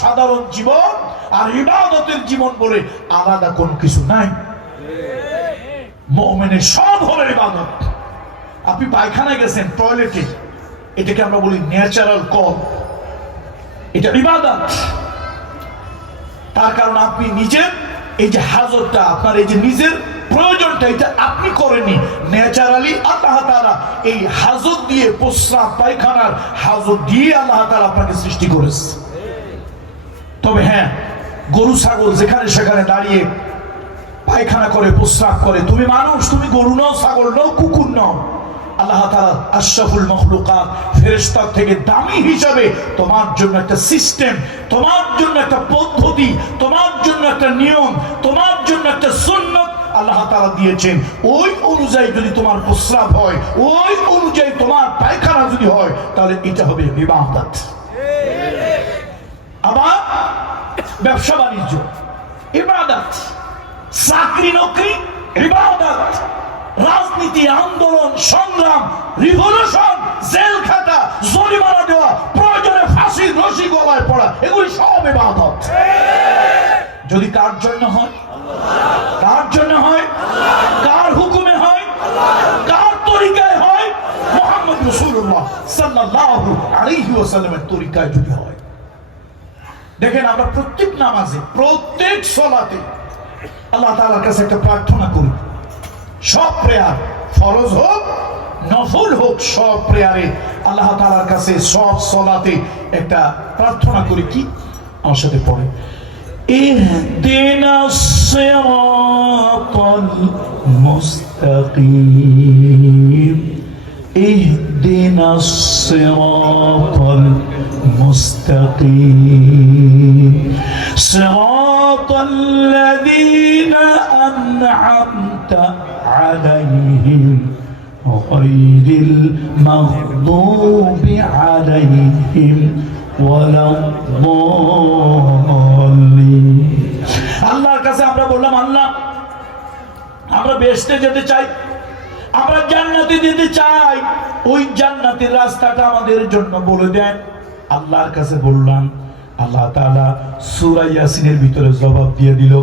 সাধারণ জীবন আর ইবাদতের জীবন বলে আলাদা কোনো কিছু নাই। মুমিনের সব হলো ইবাদত। আপনি পায়খানায় গেছেন, টয়লেটে, এটাকে আমরা বলি ন্যাচারাল কল, এটা ইবাদত। তার কারণ আপনি নিজের এই যে হাজতটা, আপনার এই যে নিজের প্রয়োজনটা, এটা আপনি করেনি, ন্যাচারালি আল্লাহ তাআলা এই হাজত দিয়ে, প্রস্রাব পায়খানার হাজত দিয়ে আল্লাহ তাআলা আপনাকে সৃষ্টি করেছে। তবে হ্যাঁ, গরু ছাগল যেখানে সেখানে দাঁড়িয়ে পায়খানা করে, প্রস্রাব করে, তুমি মানুষ, তুমি গরু নও, ছাগল নও, কুকুর নও। আল্লাহ তাআলা আশরাফুল মাখলুকাত, ফেরেশতার থেকে দামি হিসাবে তোমার জন্য একটা সিস্টেম, তোমার জন্য একটা পদ্ধতি, তোমার জন্য একটা নিয়ম, তোমার জন্য একটা সুন্নাত আল্লাহ তাআলা দিয়েছেন। ওই অনুযায়ী যদি তোমার প্রস্রাব হয়, ওই অনুযায়ী তোমার পায়খানা যদি হয়, তাহলে এটা হবে ইবাদত। আবার ব্যবসা বাণিজ্য ইবাদত, চাকরি নকরি ইবাদত, রাজনীতি, আন্দোলন, সংগ্রাম, রিভলিউশন, জেল খাটা, জরিমানা দেওয়া, প্রয়োজনে ফাঁসির রশি গলায় পড়া, এগুলি সব ইবাদত। যদি কার জন্য হয়? কার জন্য হয়? কার হুকুমে হয়? কার তরিকায় হয়? মুহাম্মদ রাসূলুল্লাহ সাল্লাল্লাহু আলাইহি ওয়াসাল্লামের তরিকায় যদি হয়। দেখেন আমরা প্রত্যেক নামাজে, প্রত্যেক সালাতে আল্লাহ তাআলার কাছে একটা প্রার্থনা করি। সব প্রেয়ার, ফরজ হোক নফল হোক, সব প্রেয়ারে আল্লাহ তাআলার কাছে, সব সালাতে একটা প্রার্থনা করি। কি? আমার সাথে পড়ে, ইহদিনাস সিরাতাল মুস্তাকিম, ইহদিনাস সিরাতাল মুস্তাকিম, সিরাতাল্লাযীনা আন'আমতা আলাইহিম গায়রিল মাগদুবি আলাইহিম ওয়ালাদ-দাল্লিন। আল্লাহর কাছে আমরা বললাম, আল্লাহ আমরা বেহেশতে যেতে চাই, আমরা জান্নাতে যেতে চাই, ওই জান্নাতের রাস্তাটা আমাদের জন্য বলে দেন। আল্লাহর কাছে বললাম, আল্লাহ তাআলা সূরা ইয়াসিনের ভিতরে জবাব দিয়ে দিল।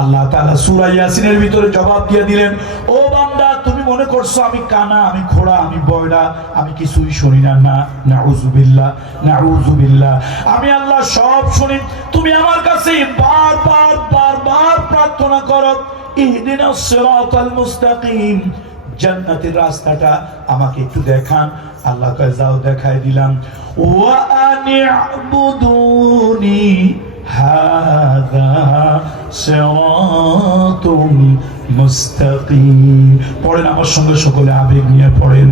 আল্লাহ তাআলা সূরা ইয়াসিনের ভিতরে জবাব দিয়ে দিলেন, ও বান্দা তুমি মনে করছো আমি কানা, আমি খোড়া, আমি বয়রা, আমি কিছুই শুনি না? না, নাউযুবিল্লাহ, নাউযুবিল্লাহ, আমি আল্লাহ সব শুনি। তুমি আমার কাছে বারবার বারবার প্রার্থনা করো, ইহদিনাস সিরাতাল মুস্তাকিম, জান্নাতের রাস্তাটা আমাকে একটু দেখান। আল্লাহ কয় যাও, দেখাই দিলাম। ওয়া আনি'বুদুনি হাযা সিরাতুম মুস্তাকিম। পড়েন আমার সঙ্গে, সকলে আবেগ নিয়ে পড়েন,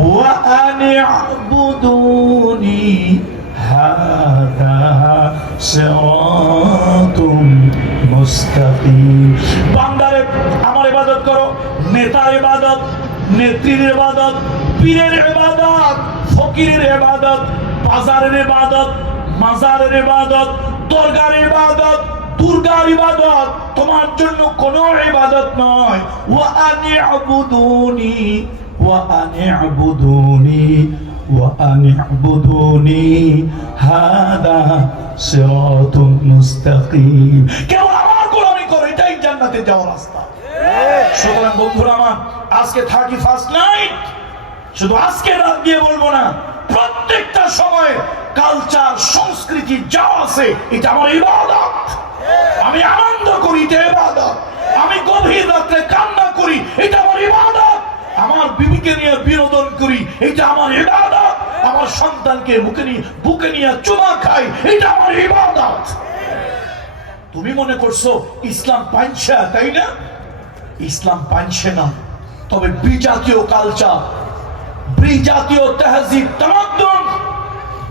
ওয়া আনি'বুদুনি হাযা সিরাতুম মুস্তাকিম। বান্দারে আমার ইবাদত করো, নেতার ইবাদত, নেত্রীর ইবাদত, পীরের ইবাদত, ফকিরের ইবাদত, বাজারের ইবাদত, মাজারের ইবাদত, দরগার ইবাদত, দুর্গার ইবাদত তোমার জন্য কোনো ইবাদত নয়। ওয়া আনি'বুদুনি, ওয়া আনি'বুদুনি, ওয়া আনি'বুদুনি হাযা সিরাতুম মুস্তাকিম। কেবল আমার গোলামি করো, এটাই জান্নাতে যাওয়ার রাস্তা। সুতরাং বন্ধুরা আমার, আজকে 31st নাইট, শুধু আজকে রাত দিয়ে বলবো না, প্রত্যেকটা সময় কালচার, সংস্কৃতি যা আছে এটা আমার ইবাদত। আমি আনন্দ করি, এটা ইবাদত। আমি গভীর রাত্রে কান্না করি, এটা আমার ইবাদত। আমার বিবিকে নিয়ে বিনোদন করি, এটা আমার ইবাদত। আমার সন্তানকে বুকে নিয়ে চুমা খাই, এটা আমার ইবাদত। তুমি মনে করছো ইসলাম পাইছে, তাই না? ইসলাম পাইছে না, তবে বিজাতীয় কালচার, বিজাতীয় তাহজিব তামাদ্দুন,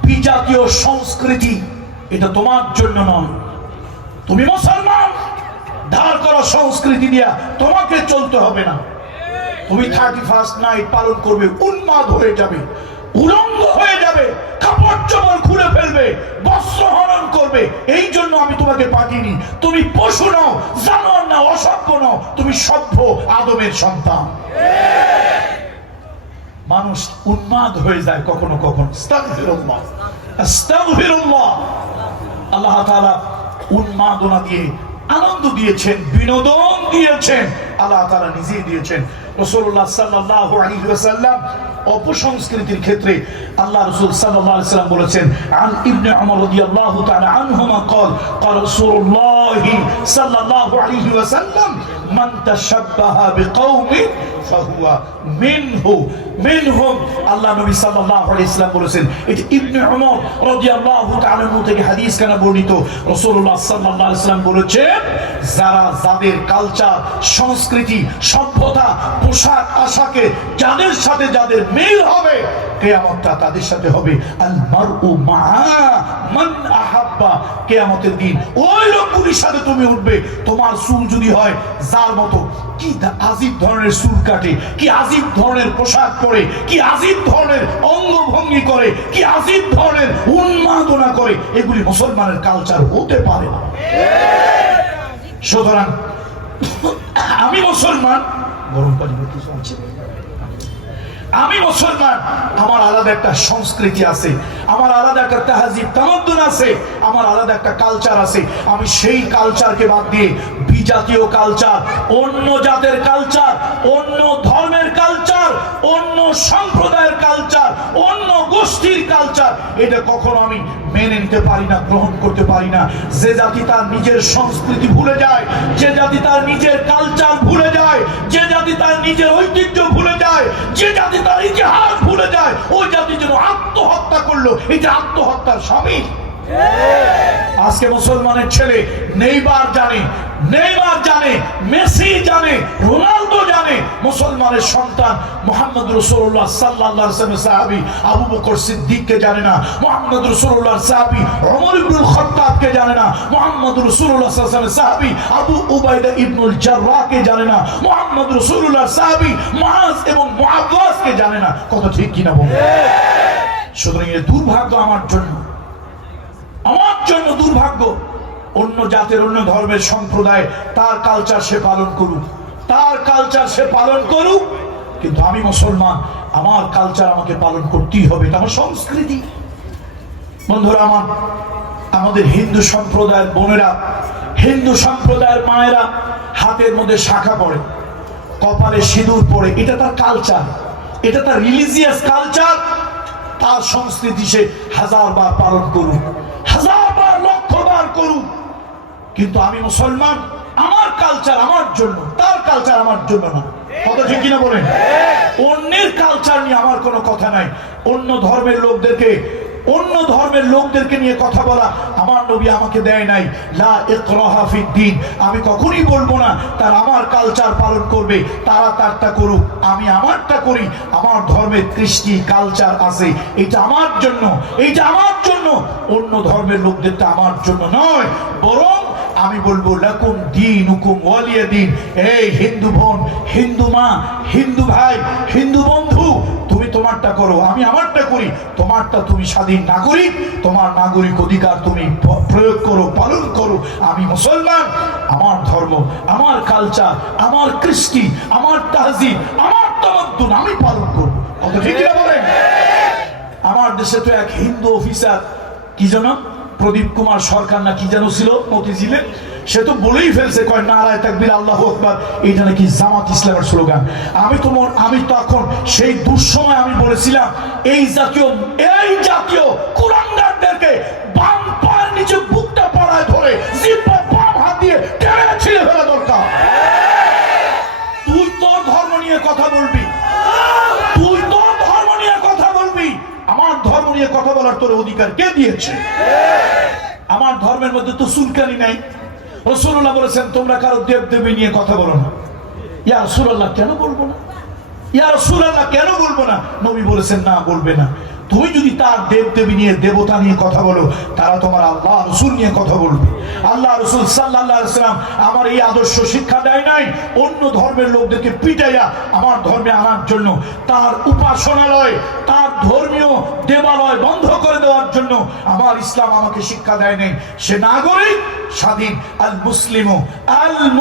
বিজাতীয় সংস্কৃতি, এটা তোমার জন্য নয়। তুমি মুসলমান, ধার করা সংস্কৃতি দিয়া তোমাকে চলতে হবে না। তুমি 31st নাইট পালন করবে, উন্মাদ হয়ে যাবে, উলঙ্গ হয়ে যাবে, কাপড় চোপড় খুলে ফেলবে, বস্ত্র হরণ করবে। এই জন্য আমি তোমাকে পাঠিয়েছি। তুমি পশু নও, জানোয়ার না, অসভ্য নও, তুমি সভ্য আদমের সন্তান। মানুষ উন্মাদ হয়ে যায় কখনো কখনো। আস্তাগফিরুল্লাহ, আস্তাগফিরুল্লাহ। আল্লাহ তাআলা উন্মাদনা দিয়ে আনন্দ দিয়েছেন, বিনোদন দিয়েছেন, আল্লাহ তাআলা নিজেই দিয়েছেন। রাসূলুল্লাহ সাল্লাল্লাহু আলাইহি ওয়াসাল্লাম অপসংস্কৃতির ক্ষেত্রে আল্লাহ রাসূল সাল্লাল্লাহু আলাইহি ওয়াসাল্লাম বলেছেন, আন ইবনে উমর রাদিয়াল্লাহু তাআলা আনহুমা قال قال رسول الله صلى الله عليه وسلم من تشبه بقوم فهو منهم। আল্লাহ নবী সাল্লাল্লাহু আলাইহি ওয়াসাল্লাম বলেছেন, এটা ইবনে উমর রাদিয়াল্লাহু তাআলা থেকে হাদিস কেন বর্ণিত। রাসূলুল্লাহ সাল্লাল্লাহু আলাইহি ওয়াসাল্লাম বলেছেন, যাদের কালচার, সংস্কৃতি, সভ্যতা, পোশাক আশাকে যাদের সাথে যাদের মিল হবে, কিয়ামতটা তাদের সাথে হবে। আল মারউ মাআ মান আহাব্বা। কিয়ামতের দিন ওই লোকগুলির সাথে তুমি উঠবে। তোমার চুল যদি হয় যার মতো, কি আজীব ধরনের চুল কাটে, কি আজীব ধরনের পোশাক পরে, কি আজীব ধরনের অঙ্গভঙ্গি করে, কি আজীব ধরনের উন্মাদনা করে, এগুলি মুসলমানের কালচার হতে পারে না। সুতরাং আমি মুসলমান, গরম পানি আছে, আমি মুসলমান, আমার আলাদা একটা সংস্কৃতি আছে, আমার আলাদা একটা তাহজিব তামাদ্দুন আছে, আমার আলাদা একটা কালচার আছে। আমি সেই কালচারকে বাদ দিয়ে বিজাতীয় কালচার, অন্য জাতের কালচার, অন্য ধর্মের কালচার, অন্য সম্প্রদায়ের কালচার, অন্য গোষ্ঠী গোষ্ঠীর কালচার, এটা কখনো আমি মেনে নিতে পারি না, গ্রহণ করতে পারি না। যে জাতি তার নিজের সংস্কৃতি ভুলে যায়, যে জাতি তার নিজের কালচার ভুলে যায়, যে জাতি তার নিজের ঐতিহ্য ভুলে যায়, যে জাতি তার ইতিহাস ভুলে যায়, ওই জাতি যেন আত্মহত্যা করলো, এটা আত্মহত্যার শামিল। আজকে মুসলমানের ছেলে নেইমার জানে, মেসি জানে, রোনালদো জানে, মুসলমানের সন্তান মুহাম্মদ রাসূলুল্লাহ সাল্লাল্লাহু আলাইহি ওয়াসাল্লামের সাহাবী আবু বকর সিদ্দিককে জানে না, মুহাম্মদ রাসূলুল্লাহর সাহাবী ওমর ইবনুল খাত্তাবকে জানে না, মুহাম্মদ রাসূলুল্লাহ সাল্লাল্লাহু আলাইহি ওয়াসাল্লামের সাহাবী আবু উবাইদা ইবনুল জাররাহকে জানে না, মুহাম্মদ রাসূলুল্লাহর সাহাবী মুআজ এবং মুআওয়াজকে জানে না। কত ঠিক কিনা বলুন? সুতরাং এই দুর্ভাগ্য আমার জন্য দুর্ভাগ্য। অন্য জাতের, অন্য ধর্মের সম্প্রদায় তার কালচার সে পালন করুক, কিন্তু আমি মুসলমান, আমার কালচার আমাকে পালন করতেই হবে, এটা আমার সংস্কৃতি। বন্ধুরা আমার, আমাদের হিন্দু সম্প্রদায়ের বোনেরা, হিন্দু সম্প্রদায়ের মায়েরা হাতের মধ্যে শাখা পরে, কপালে সিঁদুর পরে, এটা তার কালচার, এটা তার রিলিজিয়াস কালচার, তার সংস্কৃতি সে হাজারবার পালন করুক, হাজারবার লক্ষবার করুক, কিন্তু আমি মুসলমান, আমার কালচার আমার জন্য, তার কালচার আমার জন্য না। কথা ঠিক কিনা বলেন? অন্যের কালচার নিয়ে আমার কোনো কথা নাই। অন্য ধর্মের লোকদেরকে নিয়ে কথা বলা আমার নবী আমাকে দেয় নাই। লা ইকরাহা ফিদ্দিন, আমি কখনোই বলবো না তার আমার কালচার পালন করবে, তারা তারটা করুক, আমি আমারটা করি। আমার ধর্মের কৃষ্টি কালচার আছে, এটা আমার জন্য, অন্য ধর্মের লোকদেরটা আমার জন্য নয়, বরং আমি বলবো লাকুম দীনুকুম ওয়ালিয়া দীন। এই হিন্দু বোন, হিন্দু মা, হিন্দু ভাই, হিন্দু বন্ধু, তুমি তোমারটা করো, আমি আমারটা করি। তোমারটা তুমি স্বাধীন নাগরিক, তোমার নাগরিক অধিকার তুমি প্রয়োগ করো, পালন করো। আমি মুসলমান, আমার ধর্ম, আমার কালচার, আমার কৃষ্টি, আমার তাহজিব, আমার তামাদ্দুন আমি পালন করব। কত ঠিক না বলেন? আমার দেশে তো এক হিন্দু অফিসার, কি জানো, প্রদীপ কুমার সরকার না কি যেন ছিল মতিঝিলে, সে তো বলেই ফেলছে, কয় নারায়ে তাকবীর আল্লাহু আকবার, এটা নাকি জামাত ইসলামের স্লোগান। আমি তখন সেই দুঃসময় আমি বলেছিলাম, এই জাতীয় কুলাঙ্গারদেরকে বাম পায়ের নিচে বুকটা পাড়ায় ধরে জিহ্বা বাম হাত দিয়ে টেনে ছিঁড়ে ফেলা দরকার। তুই তোর ধর্ম নিয়ে কথা বলবি, আমার ধর্ম নিয়ে কথা বলার তোর অধিকার কে দিয়েছে? আমার ধর্মের মধ্যে তো চুলকানি নাই। রাসূলুল্লাহ বলেছেন, তোমরা কারো দেব দেবী নিয়ে কথা বলো না। ইয়া রাসূলুল্লাহ কেন বলবো না? নবী বলেছেন, না বলবে না। তুমি যদি তার দেব দেবী নিয়ে, দেবতা নিয়ে কথা বলো, তারা তোমার আল্লাহ রসুল নিয়ে কথা বলবে। আল্লাহ রসুল সাল্লাল্লাহু আলাইহি ওয়াসাল্লাম আমার এই আদর্শ শিক্ষা দেয় নাই অন্য ধর্মের লোকদেরকে পিটাইয়া আমার ধর্মে আনার জন্য, তার উপাসনালয়, তার ধর্মীয় দেবালয় বন্ধ করে দেওয়ার জন্য আমার ইসলাম আমাকে শিক্ষা দেয় নাই। সে নাগরিক, স্বাধীন। আল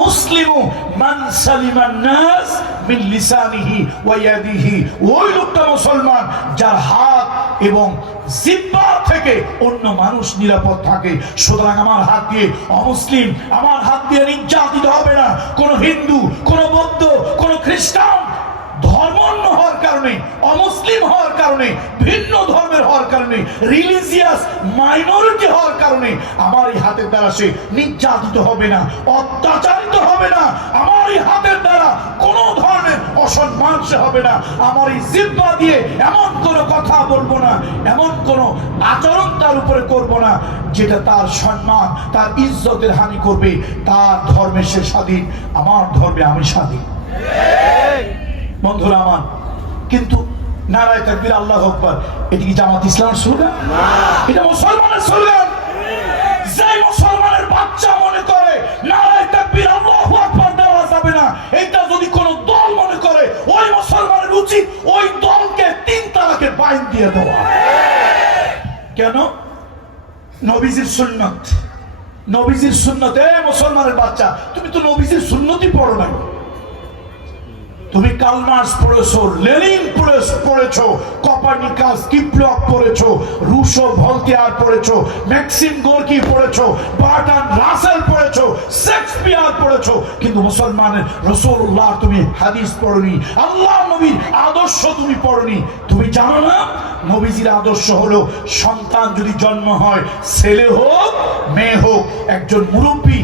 মুসলিমু মান সালিমান নাস মিন লিসানিহি ওয়া ইয়াদিহি, ওই লোকটা মুসলমান যার হাত এবং জিহ্বা থেকে অন্য মানুষ নিরাপদ থাকে। সুতরাং আমার হাত দিয়ে অমুসলিম, আমার হাত দিয়ে নির্যাতিত হবে না কোন হিন্দু, কোন বৌদ্ধ, কোন খ্রিস্টান। ধর্মান্ধ হওয়ার কারণে, অমুসলিম হওয়ার কারণে, ভিন্ন ধর্মের হওয়ার কারণে, রিলিজিয়াস মাইনরিটি হওয়ার কারণে আমার এই হাতের দ্বারা সে নির্যাতিত হবে না, অত্যাচারিত হবে না। আমার এই হাতের দ্বারা কোনো ধরনের অসম্মান সে হবে না। আমার এই জিহ্বা দিয়ে এমন কোনো কথা বলবো না, এমন কোনো আচরণ তার উপরে করব না যেটা তার সম্মান, তার ইজ্জতের হানি করবে। তার ধর্মে সে স্বাধীন, আমার ধর্মে আমি স্বাধীন। বন্ধুরা আমার, কিন্তু নারায়ে তাকবীর আল্লাহু আকবার, এটা কি জামাত ইসলামের স্লোগান? এটা মুসলমানের স্লোগান। যে মুসলমানের বাচ্চা মনে করে নারায়ে তাকবীর আল্লাহু আকবার দেওয়া যাবে না, এটা যদি কোনো দল মনে করে, ওই মুসলমানের উচিত ওই দলকে 3 তালাকের বাইন দিয়ে দেওয়া। কেন? নবীজির সুন্নাত, মুসলমানের বাচ্চা, তুমি তো নবীজির সুন্নতই পড়ো নাই। তুমি কার্ল মার্কস পড়েছো, লেনিন পড়েছো, কোপার্নিকাস, কিপলক পড়েছো, রুশো, ভলতেয়ার পড়েছো, ম্যাক্সিম গোর্কি পড়েছো, বার্ট্রান্ড রাসেল পড়েছো, শেক্সপিয়ার পড়েছো, কিন্তু মুসলমানের রাসূলুল্লাহ তুমি হাদিস পড়নি, আল্লাহ নবীর আদর্শ তুমি পড়নি। তুমি জানো না নবীজির আদর্শ হলো সন্তান যদি জন্ম হয়, ছেলে হোক মেয়ে হোক, একজন মুরব্বী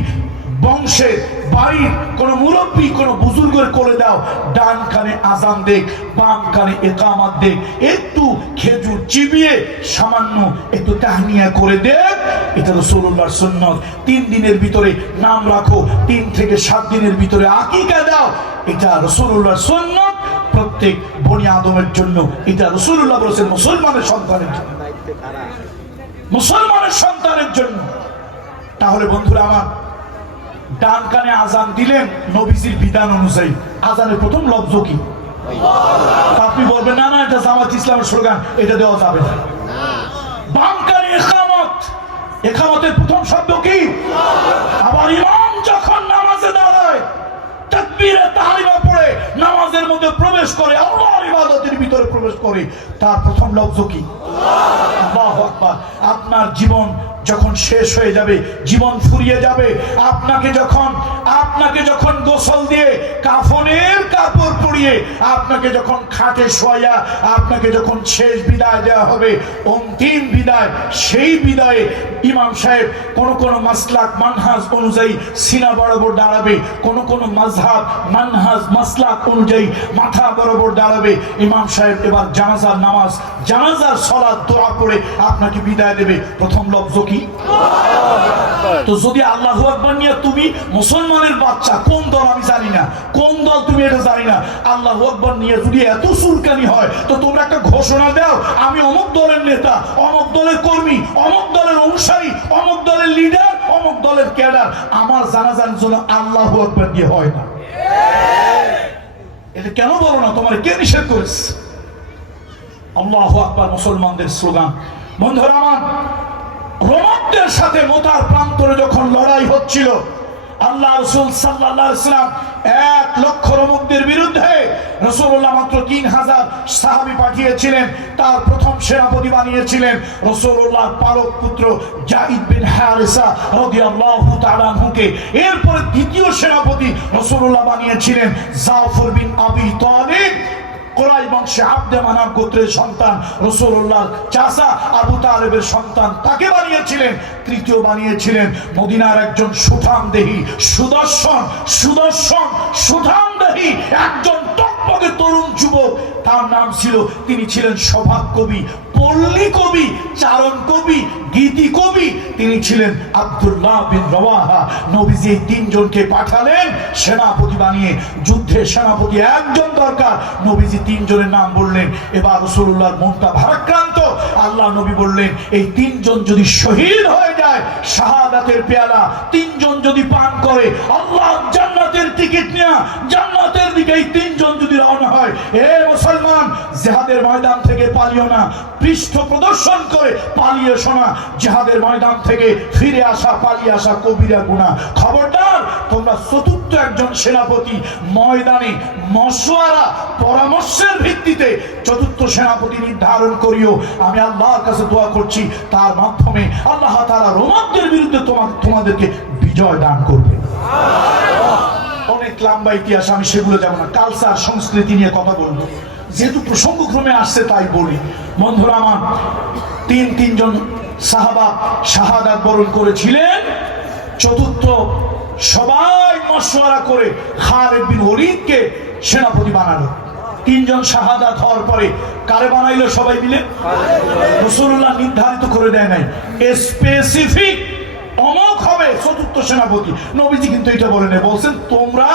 বংশের বাড়ির কোন মুরব্বী কোন বুজুর্গের কোলে দাও, ডান কানে আজান দেখ, বাম কানে ইকামত দেখ, একটু খেজুর চিবিয়ে সামান্য একটু তাহনিয়া করে দেখ, এটা রাসূলুল্লাহর সুন্নাত। 3 দিনের ভিতরে নাম রাখো, 3 থেকে 7 দিনের ভিতরে আকিকা দাও, এটা রাসূলুল্লাহর সুন্নাত। প্রত্যেক বনি আদমের জন্য এটা রাসূলুল্লাহ বলেছেন মুসলমানের সন্তানের জন্য, মুসলমানের সন্তানের জন্য। তাহলে বন্ধুরা আমার, ডান কানে আজান দিলেন নবীজির বিধান অনুযায়ী, আজানের প্রথম লফজ কি? আপনি বলবেন না না এটা জামাত ইসলামের স্লোগান, এটা দেওয়া যাবে না। বাম কানে ইকামত, ইকামতের প্রথম শব্দ কি? আবার ইমাম যখন নামাজে দাঁড়ায় তাকবীরে তাহরিমা পড়ে নামাজের মধ্যে প্রবেশ করে, আল্লাহর ইবাদতের ভিতরে প্রবেশ করে, তার প্রথম লফজ কি? আল্লাহু আকবার। আপনার জীবন যখন শেষ হয়ে যাবে, জীবন ফুরিয়ে যাবে, আপনাকে যখন গোসল দিয়ে কাফনের কাপড় পরিয়ে আপনাকে যখন খাটে শোয়া, আপনাকে যখন শেষ বিদায় দেওয়া হবে, অন্তিম বিদায়, সেই বিদায়ে ইমাম সাহেব কোন মাসলাক মানহাজ অনুযায়ী সিনা বরাবর দাঁড়াবে, কোন মাযহাব মানহাজ মাসলাক অনুযায়ী মাথা বরাবর দাঁড়াবে। ইমাম সাহেব এবার জানাজার নামাজ, জানাজার সালাত, দোয়া পড়ে আপনাকে বিদায় দেবে। প্রথম লফজ কি? তো যদি আল্লাহু আকবার নিয়ে তুমি মুসলমানের বাচ্চা, কোন দল আমি জানি না, কোন দল তুমি এটা জানি না, আল্লাহু আকবার নিয়ে যদি এত সুলকানি হয়, তো তোমরা একটা ঘোষণা দাও, আমি অমুক দলের নেতা, অমুক দলের কর্মী, অমুক দলের অনুসারী, অমুক দলের লিডার, অমুক দলের ক্যাডার, আমার জানাজার জন্য আল্লাহু আকবার দিয়ে হয় না। এটা কেন বলো না? তোমার কে নিষেধ করেছে? আল্লাহু আকবার মুসলমানদের স্লোগান। বন্ধুরা আমার, রোমানদের সাথে মোতার প্রান্তরে যখন লড়াই হচ্ছিল, আল্লাহ রাসূল সাল্লাল্লাহু আলাইহি ওয়াসাল্লাম 1 লক্ষ রোমকদের বিরুদ্ধে রাসূলুল্লাহ মাত্র 3000 সাহাবী পাঠিয়েছিলেন। তার প্রথম সেনাপতি বানিয়েছিলেন রাসূলুল্লাহর পালক পুত্র যায়েদ বিন হারিসা রাদিয়াল্লাহু তাআলা আনহুকে। এরপরে দ্বিতীয় সেনাপতি রাসূলুল্লাহ বানিয়েছিলেন জাফর বিন আবি তালিব, কুরাইশ বংশে আব্দে মানাফ গোত্রের সন্তান, রাসূলুল্লাহর চাচা আবু তালেবের সন্তান, তাকে বানিয়েছিলেন। তৃতীয় বানিয়েছিলেন মদিনার একজন সুঠামদেহী, সুঠামদেহী একজন টকটকে তরুণ যুবক, তার নাম ছিল, তিনি ছিলেন স্বভাব কবি, পল্লী কবি, চারণ কবি, গীতি কবি, তিনি ছিলেন আব্দুল্লাহ বিন রওয়াহা। নবীজি এই 3 জনকে পাঠালেন সেনাপতি বানিয়ে। যুদ্ধে সেনাপতি একজন দরকার, নবীজি 3 জনের নাম বললেন। এবার রাসূলুল্লাহর মনটা ভারাক্রান্ত। আল্লাহ নবী বললেন, এই 3 জন যদি শহীদ হয়ে যায়, শাহাদাতের পেয়ালা 3 জন যদি পান করে, আল্লাহ জান্নাতের টিকিট নিয়ে জান্নাতের দিকে এই 3 জন যদি রওনা হয়, এ মুসলমান, জিহাদের ময়দান থেকে পালিও না, পৃষ্ঠ প্রদর্শন করে পালিয়ে শোনা, জিহাদের ময়দান থেকে ফিরে আসা, পালিয়ে আসা কবিরা গুনাহ। খবরদার, তোমরা চতুর্থ একজন সেনাপতি ময়দানে মশওয়ারা, পরামর্শের ভিত্তিতে চতুর্থ সেনাপতি নির্ধারণ করিও। আমি আল্লাহর কাছে দোয়া করছি, তার মাধ্যমে আল্লাহ তাআলা রোমানদের বিরুদ্ধে তোমাদেরকে বিজয় দান করবে। অনেক লম্বা ইতিহাস, আমি সেগুলো যাব না। কালচার, সংস্কৃতি নিয়ে কথা বলবো, যেহেতু প্রসঙ্গক্রমে আসছে তাই বলি। বন্ধুরা আমার, 3 জন সাহাবা শাহাদাত বরণ করেছিলেন। চতুর্থ সবাই মশওয়ারা করে খালিদ বিন ওলীদকে সেনাপতি বানালো। 3 জন শাহাদাত হওয়ার পরে কারে বানাইলো সবাই মিলে? রাসূলুল্লাহ নির্ধারিত করে দেয় নাই, স্পেসিফিক অমুক হবে চতুর্থ সেনাপতি। নবীজি কিন্তু এটা বলেন, বলছেন তোমরা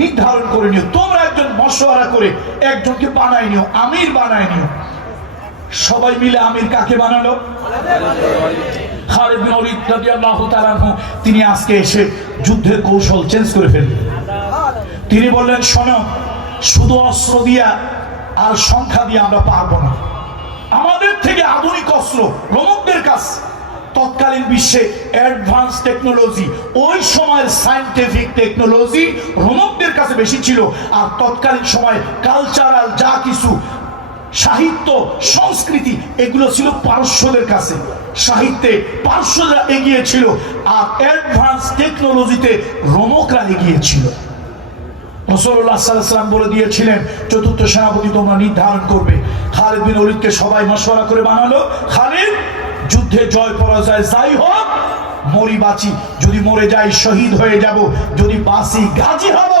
নির্ধারণ করে নিও, তোমরা একজন মশওয়ারা করে একজনকে বানাই নিও, আমির বানাই নিও। সবাই মিলে আমির কাকে বানালো? খালিদ বিন ওলীদ রাদিয়াল্লাহু তাআলা আনহু। তিনি আজকে এসে যুদ্ধের কৌশল চেঞ্জ করে ফেললেন। তিনি বললেন, শোনো, শুধু অস্ত্র দিয়া আর সংখ্যা দিয়ে আমরা পারবো না, আমাদের থেকে আধুনিক অস্ত্র রোমকদের কাছে, তৎকালীন বিশ্বে অ্যাডভান্স টেকনোলজি, ওই সময়ের সায়েন্টিফিক টেকনোলজি রোমকদের কাছে বেশি ছিল। আর তৎকালীন সময় কালচারাল যা কিছু সাহিত্য সংস্কৃতি এগুলো ছিল পারস্যদের কাছে। সাহিত্যে পারস্যরা এগিয়ে ছিল, আর অ্যাডভান্স টেকনোলজিতে রোমকরা এগিয়ে ছিল। রাসূলুল্লাহ সাল্লাল্লাহু আলাইহি ওয়াসাল্লাম বলে দিয়েছিলেন, চতুর্থ সেনাপতি তোমরা নির্ধারণ করবে। খালিদ বিন ওলীদকে সবাই মশওয়ারা করে বানালো, খালিদ যুদ্ধে জয় পরাজয় যাই হোক, মরি বাঁচি, যদি মরে যাই শহীদ হয়ে যাব, যদি বাঁচি গাজী হব,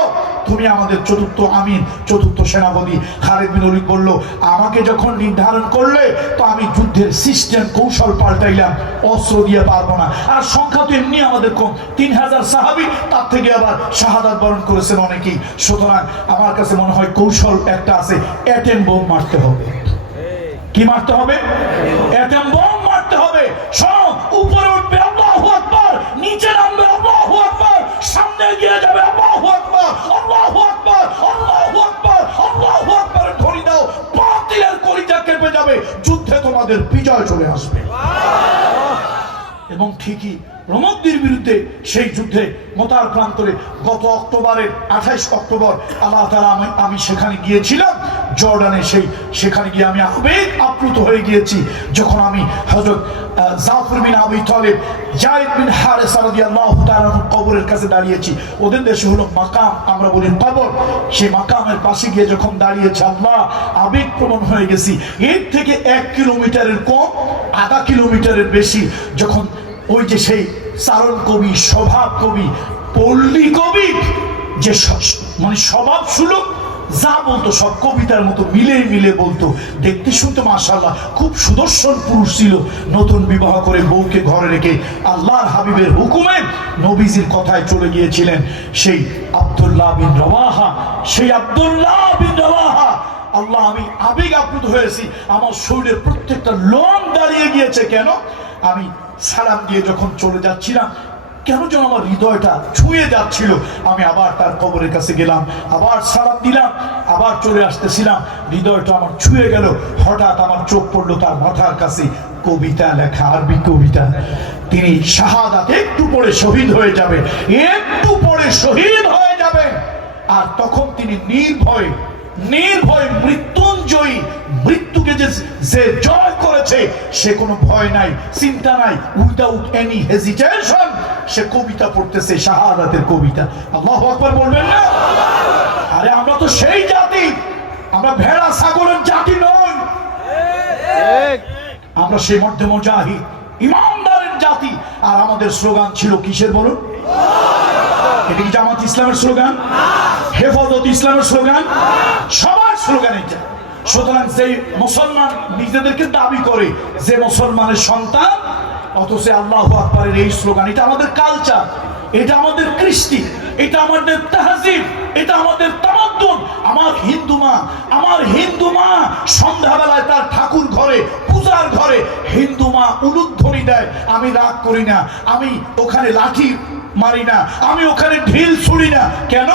তুমি আমাদের চতুর্থ আমির, চতুর্থ সেনাপতি। খালিদ বিন ওলীদ বলল, আমাকে যখন নির্ধারণ করলে তো আমি যুদ্ধের সিস্টেম কৌশল পাল্টাইলাম, অস্ত্র দিয়ে পারবো না। আর সংখ্যা তো এমনি আমাদের কম, 3000 সাহাবী, তার থেকে আবার শাহাদাত বরণ করেছেন অনেকেই। সুতরাং আমার কাছে মনে হয় কৌশল একটা আছে, অ্যাটম বোম মারতে হবে। কি মারতে হবে? অ্যাটম বোম মারতে হবে। শোনো, উপরে উঠবে আল্লাহু আকবার, নিচে নামবে আল্লাহু আকবার, সামনে এগিয়ে যাবে আল্লাহু আকবার, আল্লাহু আকবার, আল্লাহু আকবার, আল্লাহু আকবার ধ্বনি দাও, বাতিলের কলিজা কেঁপে যাবে, যুদ্ধে তোমাদের বিজয় চলে আসবে। এবং ঠিকই রোমকদের বিরুদ্ধে সেই যুদ্ধে মোতার প্রান্তরে গত অক্টোবরের 28 অক্টোবর আল্লাহ তাআলা আমি সেখানে গিয়েছিলাম, জর্ডানে। সেখানে গিয়ে আমি আবেগ আপ্লুত হয়ে গিয়েছি যখন আমি হযরত জাফর বিন আবি তালেব, যায়েদ বিন হারেসা রাদিয়াল্লাহু তাআলা কবরের কাছে দাঁড়িয়েছি। ওদের দেশে হলো মাকাম, আমরা বলি কবর। সেই মাকামের পাশে গিয়ে যখন দাঁড়িয়েছি, আল্লাহ আবেগপ্রবণ হয়ে গেছি। এর থেকে 1 কিলোমিটারের কম, আধা কিলোমিটারের বেশি যখন ওই যে সেই চারণ কবি, স্বভাব কবি, পল্লী কবি, যে মানে স্বভাব সুলভ, যা বলতো সব কবিতার মতো মিলে মিলে বলতো। দেখতে শুনতে মাশাআল্লাহ খুব সুদর্শন পুরুষ ছিল। নতুন বিবাহ করে বউকে ঘরে রেখে আল্লাহর হাবিবের হুকুমে নবীজির কথায় চলে গিয়েছিলেন সেই আব্দুল্লাহ বিন রওয়াহা। সেই আব্দুল্লাহ বিন রওয়াহা, আল্লাহ, আমি আবেগ আপ্লুত হয়েছি। আমার শরীরের প্রত্যেকটা লোম দাঁড়িয়ে গিয়েছে। কেন? আমি সালাম দিয়ে যখন চলে যাচ্ছিলাম, কেন যেন আমার হৃদয়টা ছুঁয়ে যাচ্ছিল। আমি আবার তার কবরের কাছে গেলাম, আবার সালাম দিলাম, আবার চলে আসতেছিলাম, হৃদয়টা আমার ছুঁয়ে গেল। হঠাৎ আমার চোখ পড়লো তার মাথার কাছে, কবিতা লেখা, আরবি কবিতা। তিনি শাহাদাত, একটু পরে শহীদ হয়ে যাবেন, একটু পরে শহীদ হয়ে যাবেন। আর তখন তিনি নির্ভয়ে মৃত্যুঞ্জয়ী, মৃত্যুকে যে জয় করেছে, সে কোনো ভয় নাই, চিন্তা নাই, উইদাউট এনি হেজিটেশন সে কবিতা পড়তেছে, শাহাদাতের কবিতা। আল্লাহু আকবার বলবেন না? আরে আমরা তো সেই জাতি, আমরা ভেড়া ছাগলের জাতি নই, আমরা সেই মধ্যে মুজাহিদ ইমানদারের জাতি। আর আমাদের স্লোগান ছিল কিসের বলুন? এটা কি জামাত ইসলামের স্লোগান? হেফাজত ইসলামের স্লোগান? সবার স্লোগান এটা। সুতরাং যে মুসলমান নিজেদেরকে দাবি করে যে মুসলমানের সন্তান, অথচ আল্লাহু আকবারের এই স্লোগান, এটা আমাদের কালচার, এটা আমাদের কৃষ্টি, এটা আমাদের তাহজিব, এটা আমাদের তামাদ্দুন। আমার হিন্দু মা সন্ধ্যাবেলায় তার ঠাকুর ঘরে, পূজার ঘরে হিন্দু মা উলুধ্বনি দেয়। আমি রাগ করি না, আমি ওখানে লাঠি মারি না, আমি ওখানে ঢিল ছুড়ি না। কেন?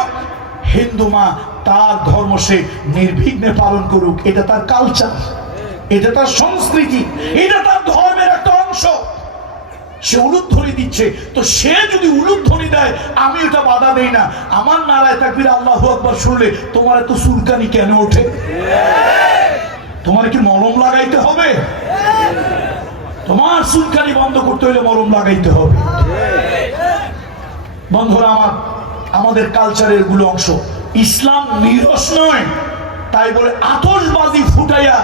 হিন্দু মা তার ধর্ম সে নির্বিঘ্নে পালন করুক, এটা তার কালচার, এটা তার সংস্কৃতি, এটা তার ধর্মের একটা অংশ। সে উলুধ্বনি দিচ্ছে, তো সে যদি উলুধ্বনি দেয় আমি ওটা বাধা দেই না। আমার নারায়ে তাকবীর আল্লাহু আকবার শুনলে তোমার এত চুলকানি কেন ওঠে? তোমার কি মলম লাগাইতে হবে? তোমার চুলকানি বন্ধ করতে হলে মলম লাগাইতে হবে। বন্ধুরা আমার, আমাদের কালচারের গুলো অংশ। ইসলাম নিরস নয়, তাই বলে আতশবাজি ফুটাইয়া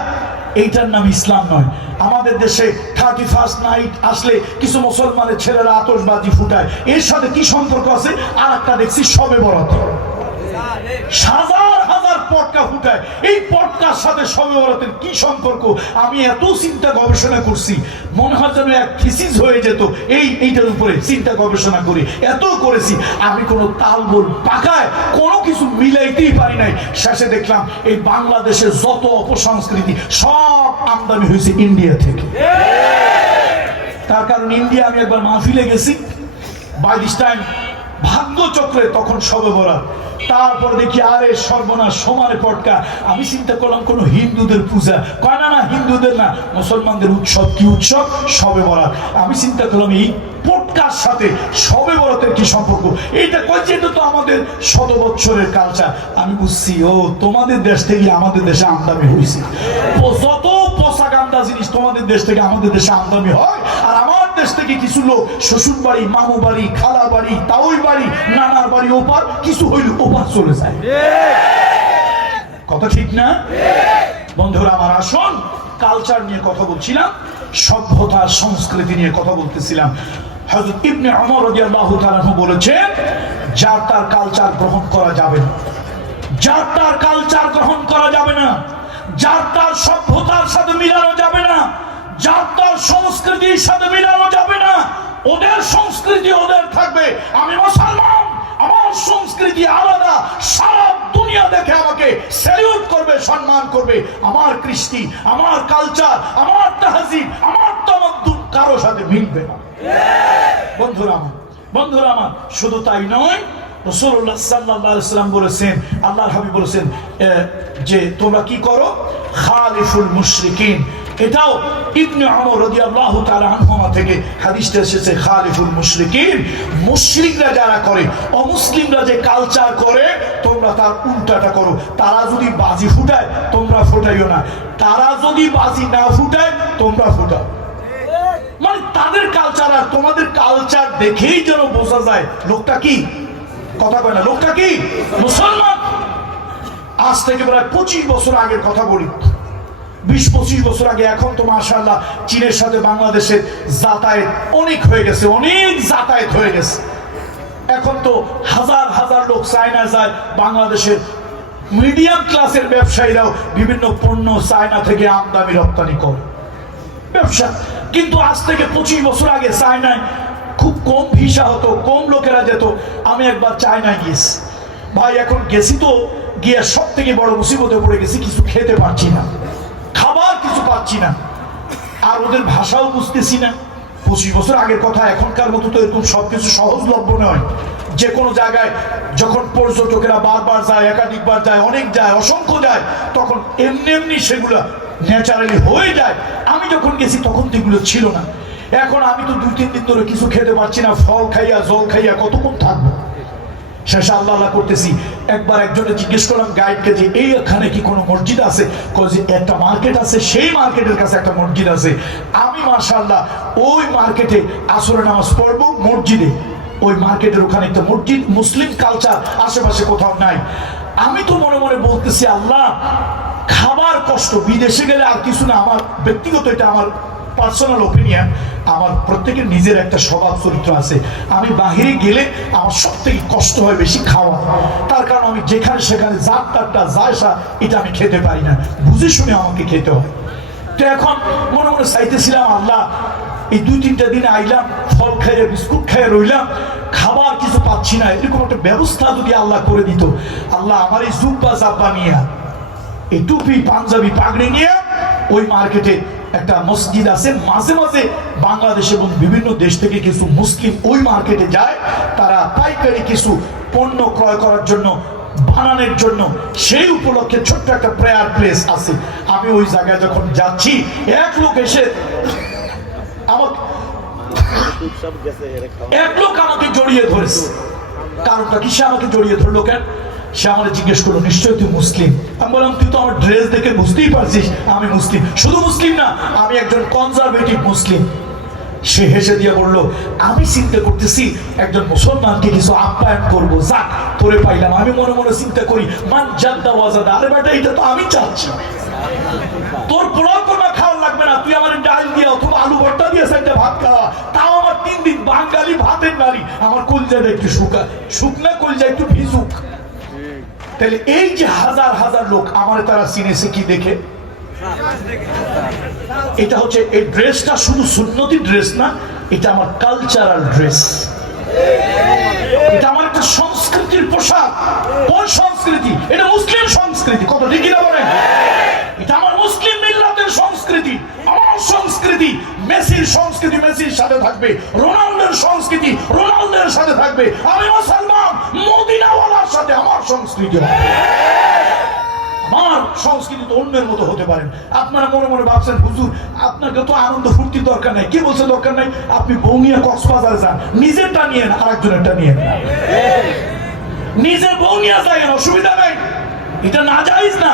এইটার নাম ইসলাম নয়। আমাদের দেশে 31st নাইট আসলে কিছু মুসলমানের ছেলেরা আতশবাজি ফুটায়, এর সাথে কি সম্পর্ক আছে? আর একটা দেখছি শবে বরাত, হাজার হাজার পটকা ফুটায়, এই পটকার সাথে শবে বরাতের কি সম্পর্ক? আমি এত চিন্তা গবেষণা করছি, মনে হয় যেন এক থিসিস হয়ে যেত এইটার উপরে চিন্তা গবেষণা করি, এত করেছি, আমি কোনো তালগোল পাকায় কোনো কিছু মিলাইতেই পারি নাই। শেষে দেখলাম এই বাংলাদেশের যত অপসংস্কৃতি সব আমদানি হয়েছে ইন্ডিয়া থেকে। তার কারণ ইন্ডিয়া, আমি একবার মাহফিলে গেছি, বাই দিস টাইম ভাগ্য চক্রে তখন শবে বরাত। তারপর দেখি আরে সর্বনাশ সমানে পটকা। আমি চিন্তা করলাম কোন হিন্দুদের পূজা, কয় না না হিন্দুদের না, মুসলমানদের উৎসব। কি উৎসব? শবে বরাত। আমি চিন্তা করলাম এই পটকার সাথে শবে বরাতের কি সম্পর্ক? এইটা কয় যে এটা তো আমাদের শত বৎসরের কালচার। আমি বুঝছি ও তোমাদের দেশ থেকে আমাদের দেশে আমদানি হয়েছে। যত পচা গান্দা জিনিস তোমাদের দেশ থেকে আমাদের দেশে আমদানি হয়, আর আমার দেশ থেকে কিছু লোক শ্বশুর বাড়ি, মামু বাড়ি, খালা বাড়ি, তাওই বাড়ি, নানার বাড়ি ওপার কিছু হইল ওপার চলে যায়। কথা ঠিক না? বন্ধুরা আমার, আসুন কালচার নিয়ে কথা বলছিলাম, সভ্যতা সংস্কৃতি নিয়ে কথা বলতেছিলাম। হযরত ইবনে ওমর রাদিয়াল্লাহু তাআলা বলেছেন, যার তার কালচার গ্রহণ করা যাবে না, যার তার কালচার গ্রহণ করা যাবে না, যার তার সভ্যতার সাথে মিলানো যাবে না, যার তার সংস্কৃতির সাথে মিলানো যাবে না। ওদের সংস্কৃতি ওদের থাকবে, আমি মুসলমান, আমার সংস্কৃতি আলাদা। সারা দুনিয়া দেখে আমাকে স্যালিউট করবে, সম্মান করবে। আমার কৃষ্টি, আমার কালচার, আমার তাহজিব, আমার তামাদ্দুন কারো সাথে মিলবে না। বন্ধুরা আমার, বন্ধুরা আমার, শুধু তাই নয়, রাসূলুল্লাহ সাল্লাল্লাহু আলাইহি ওয়াসাল্লাম বলেছেন, আল্লাহর হাবিব বলেছেন যে তোমরা কি করো? খালিফুল মুশরিকিন। এটাও ইবনে ওমর রাদিয়াল্লাহু তাআলা আনহুমা থেকে হাদিসটা এসেছে, খালিফুল মুশরিকিন। মুশরিকরা যারা করে, অমুসলিমরা যে কালচার করে, তোমরা তার উল্টাটা করো। তারা যদি বাজি ফুটায় তোমরা ফুটাইও না, তারা যদি বাজি না ফুটায় তোমরা ফুটাও। মানে তাদের কালচার আর তোমাদের কালচার দেখেই যেন বোঝা যায় লোকটা কি, কথা কয় না, লোকটা কি মুসলমান। আজ থেকে প্রায় 25 বছর আগের কথা বলি, 20-25 বছর আগে। এখন তো মাশাআল্লাহ চীনের সাথে বাংলাদেশের যাতায়াত অনেক হয়ে গেছে, অনেক যাতায়াত হয়ে গেছে। এখন তো হাজার হাজার লোক চায়না যায়। বাংলাদেশের মিডিয়াম ক্লাসের ব্যবসায়ীরাও বিভিন্ন পণ্য চায়না থেকে আমদানি রপ্তানি করে, ব্যবসা। কিন্তু আজ থেকে 25 বছর আগে চায়নায় খুব কম ভিসা হতো, কম লোকেরা যেত। আমি একবার চায়নায় গিয়েছি ভাই, এখন গেছি তো গিয়ে সব থেকে বড় মুসিবতে পড়ে গেছি, কিছু খেতে পারছি না, খাবার কিছু পাচ্ছি না, আর ওদের ভাষাও বুঝতেছি না। 25 বছর আগের কথা, এখনকার মতো তো এরকম সবকিছু সহজলভ্য নয়। যে কোনো জায়গায় যখন পর্যটকেরা বারবার যায়, একাধিকবার যায়, অনেক যায়, অসংখ্য যায়, তখন এমনি এমনি সেগুলো ন্যাচারালি হয়ে যায়। আমি যখন গেছি তখন তো এগুলো ছিল না। এখন আমি তো 2-3 দিন ধরে কিছু খেতে পারছি না, ফল খাইয়া জল খাইয়া কতক্ষণ থাকবো। শেষে আল্লাহ আল্লাহ করতেছি। একবার একজনে জিজ্ঞেস করলাম গাইডকে যে এইখানে কি কোনো মসজিদ আছে? একটা মার্কেট আছে, সেই মার্কেটের কাছে একটা মসজিদ আছে। আমি মাশাআল্লাহ ওই মার্কেটে আসরের নামাজ পড়বো মসজিদে, ওই মার্কেটের ওখানে একটা মসজিদ। মুসলিম কালচার আশেপাশে কোথাও নাই। আমি তো মনে মনে বলতেছি, আল্লাহ খাবার কষ্ট, বিদেশে গেলে আর কিছু না। আমার ব্যক্তিগত, এটা আমার পার্সোনাল ওপিনিয়ন, আমার প্রত্যেকের নিজের একটা স্বভাব চরিত্র আছে। আমি বাহিরে গেলে আমার সব থেকে কষ্ট হয় বেশি খাওয়া। তার কারণ আমি যেখানে সেখানে জাত টাটটা যায়সা এটা আমি খেতে পারি না, বুঝে শুনে আমাকে খেতে হয়। তো এখন মনে মনে চাইতেছিলাম, আল্লাহ এই 2-3টা দিন আইলাম, ফল খাইয়ে বিস্কুট খাইয়ে রইলাম, খাবার কিছু পাচ্ছি না। এরকম একটা ব্যবস্থা যদি আল্লাহ করে দিত। আল্লাহ আমার এই জুব্বা জাব্বা নিয়ে, এই টুপি পাঞ্জাবি পাগড়ি নিয়ে ওই মার্কেটে একটা মসজিদ আছে। মাঝে মাঝে বাংলাদেশ এবং বিভিন্ন দেশ থেকে কিছু মুসলিম ওই মার্কেটে যায়, তারা পাইকারি কিছু পণ্য ক্রয় করার জন্য, বানানোর জন্য। সেই উপলক্ষে ছোট্ট একটা প্রেয়ার প্লেস আছে। আমি ওই জায়গায় যখন যাচ্ছি, এক লোক এসে আমাকে জড়িয়ে ধরেছে। কারণটা কি? সে আমাকে জড়িয়ে ধরলো কেন? সে আমাকে জিজ্ঞেস করলো, নিশ্চয়ই তুই মুসলিম? আমি বললাম, তুই তো আমার ড্রেস দেখে বুঝতেই পারছিস আমি মুসলিম। শুধু মুসলিম না, আমি একজন কনজারভেটিভ মুসলিম। সে হেসে দিয়ে বললো, আমি চিন্তা করতেছি একজন মুসলমানকে কিছু আপ্যায়ন করবো, যাক তোরে পাইলাম। আমি মনে মনে চিন্তা করি, মান জাদ্দা ওয়াজাদা, আরে বেটা এটা তো আমি চাচ্ছি। তোর পোলাও কোনা খাওয়া লাগবে না, তুই আমার ডাল দিয়ে অথবা আলু ভর্তা দিয়ে সাইডে ভাত খাওয়া, তাও আমার 3 দিন। বাঙালি ভাতের নারী, আমার কলজাটা একটু শুকনা কলজা একটু ভিজুক। তাহলে এই যে হাজার হাজার লোক আমার, তারা চিনেছে কি দেখে? এটা হচ্ছে, এই ড্রেসটা শুধু সুন্নতি ড্রেস না, এটা আমার কালচারাল ড্রেস, এটা আমার একটা সংস্কৃতির পোশাক। কোন সংস্কৃতি? এটা মুসলিম সংস্কৃতি। কত ঠিক না বলেন? এটা আমার মুসলিম মিল্লাতের সংস্কৃতি, আমার সংস্কৃতি। মেসির সংস্কৃতি মেসির সাথে থাকবে, রোনাল্ডোর মুসলমানের সংস্কৃতি রোনালদোর সাথে থাকবে, আমি মুসলমান মদিনাওয়ালার সাথে আমার সংস্কৃতি হবে। আমার সংস্কৃতি তো অন্যের মতো হতে পারেন। আপনারা মনে মনে ভাবছেন হুজুর আপনাকে তো আনন্দ ফুর্তির দরকার নাই। কি বলছে দরকার নাই? আপনি বউ নিয়ে কক্সবাজারে যান, নিজেরটা নিয়ে না আরেকজনেরটা নিয়ে না, নিজের বউ নিয়ে যায়, অসুবিধা নাই, এটা না জায়েজ না।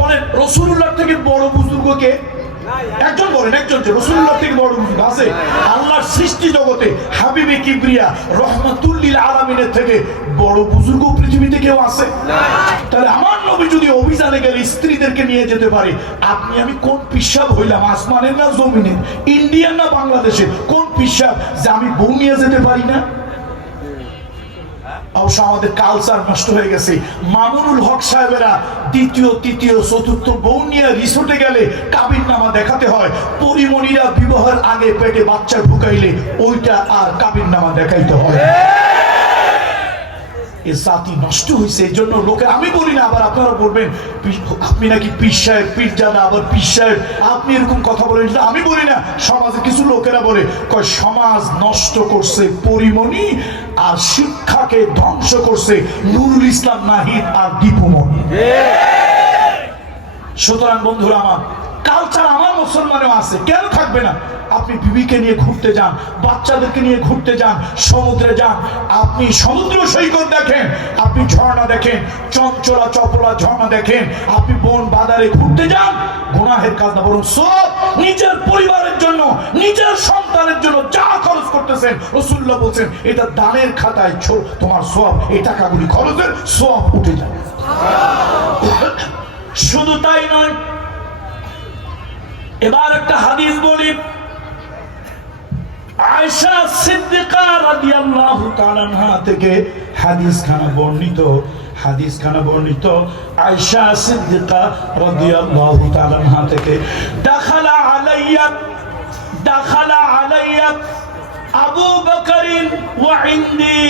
বলেন রাসূলুল্লাহ থেকে বড় বুজুর্গকে একজন বলেন, একজন রাসূলুল্লাহ থেকে বড় বুজুর্গ আছে? আল্লাহর সৃষ্টি জগতে হাবিবে কিবরিয়া রহমাতুল লিল আলামিনের থেকে বড় বুজুর্গ পৃথিবীতে কেউ আছে? তাহলে আমার নবী যদি অভিযানে গেলে স্ত্রীদেরকে নিয়ে যেতে পারে, আপনি আমি কোন পিশাব হইলাম? আসমানের না জমিনের? ইন্ডিয়ান না বাংলাদেশের? কোন পিশাব যে আমি বউ নিয়ে যেতে পারি না? অবশ্য আমাদের কালচার নষ্ট হয়ে গেছে। মামুনুল হক সাহেবেরা দ্বিতীয় তৃতীয় চতুর্থ বউ নিয়ে রিসোর্টে গেলে কাবিননামা দেখাতে হয়। পরিমণিরা বিবাহের আগে পেটে বাচ্চা ঢুকাইলে ওইটা আর কাবিননামা দেখাইতে হয়। এ জাতি নষ্ট হয়েছে। এই জন্য লোকে, আমি বলি না, আবার আপনারা বলবেন আপনি নাকি পীর সাহেব, পীরজাদা, আবার পীর সাহেব, আপনি এরকম কথা বলেন। আমি বলি না, সমাজে কিছু লোকেরা বলে, কয় সমাজ নষ্ট করছে পরিমণি আর শিক্ষাকে ধ্বংস করছে নুরুল ইসলাম নাহিদ আর দীপুমণি। সুতরাং বন্ধুরা আমার, কালচার আমার মুসলমানেও আছে, কেন থাকবে না? আপনি বিবিকে নিয়ে ঘুরতে যান, বাচ্চাদেরকে নিয়ে ঘুরতে যান, সমুদ্রে যান, আপনি সমুদ্র সৈকত দেখেন, আপনি ঝর্ণা দেখেন, চঞ্চলা চপলা ঝর্ণা দেখেন, আপনি বন বাজারে ঘুরতে যান, গুনাহের কাজ না, বরং সব নিজের পরিবারের জন্য, নিজের সন্তানের জন্য যা খরচ করতেছেন, রাসূলুল্লাহ বলছেন এটা দানের খাতায় তোমার সওয়াব, এই টাকাগুলি খরচের সওয়াব উঠে যায়। শুধু তাই নয়, এবার একটা হাদিস বলি। আয়েশা সিদ্দিকা রাদিয়াল্লাহু তাআলা আনহা থেকে হাদিসখানা বর্ণিত। আয়েশা সিদ্দিকা রাদিয়াল্লাহু তাআলা আনহা থেকে, দাখালা আলাইয়া আবু বকর ওয়া ইনদি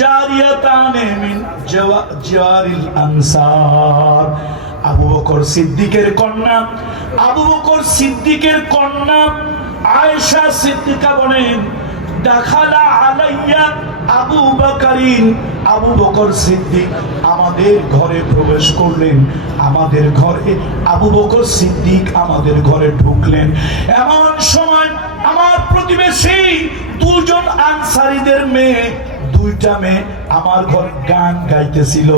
জারিয়াতান মিন জাওয়ারিল আনসার। আবু বকর সিদ্দিকের কন্যা আয়েশা সিদ্দিকা বলেন, দাখালা আলাইয়া আবু বকর সিদ্দিক আমাদের ঘরে প্রবেশ করলেন। আমাদের ঘরে আবু বকর সিদ্দিক আমাদের ঘরে ঢুকলেন। এমন সময় আমার প্রতিবেশী দুজন আনসারীদের মেয়ে, দুইটা মেয়ে আমার ঘরে গান গাইতেছিল,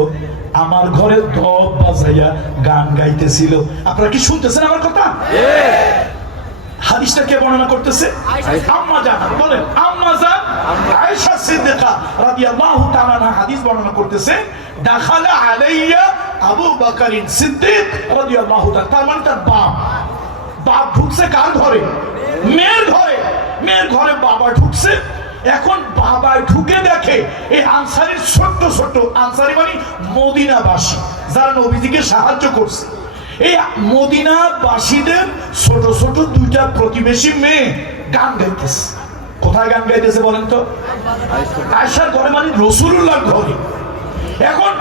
আমার ঘরে ধপ বাজাইয়া গান গাইতেছিল। আপনারা কি শুনতেছেন আমার কথা? হাদিসটা কে বর্ণনা করতেছে? আম্মা জান। বলেন আম্মা জান আয়েশা সিদ্দিকা রাদিয়াল্লাহু তাআলা আনহা হাদিস বর্ণনা করতেছে, দাখালা আলাইয়া আবু বকর সিদ্দিক রাদিয়াল্লাহু তাআলা। তার মানে তার বাপ ঢুকছে কার ঘরে? মেয়ের ঘরে বাবা ঢুকছে। এখন বাবা ঢুকে দেখে এই আনসারীর ছোট্ট আনসারী মানে মদিনাবাসী, যারা নবীজিকে সাহায্য করছে, এই মদিনাবাসীদের ছোট ছোট দুইটা প্রতিবেশী মেয়ে গান গাইতেছে। কোথায় গান গাইতেছে বলেন তো? আয়েশার ঘরে, মানে রাসূলুল্লাহর ঘরে। এখন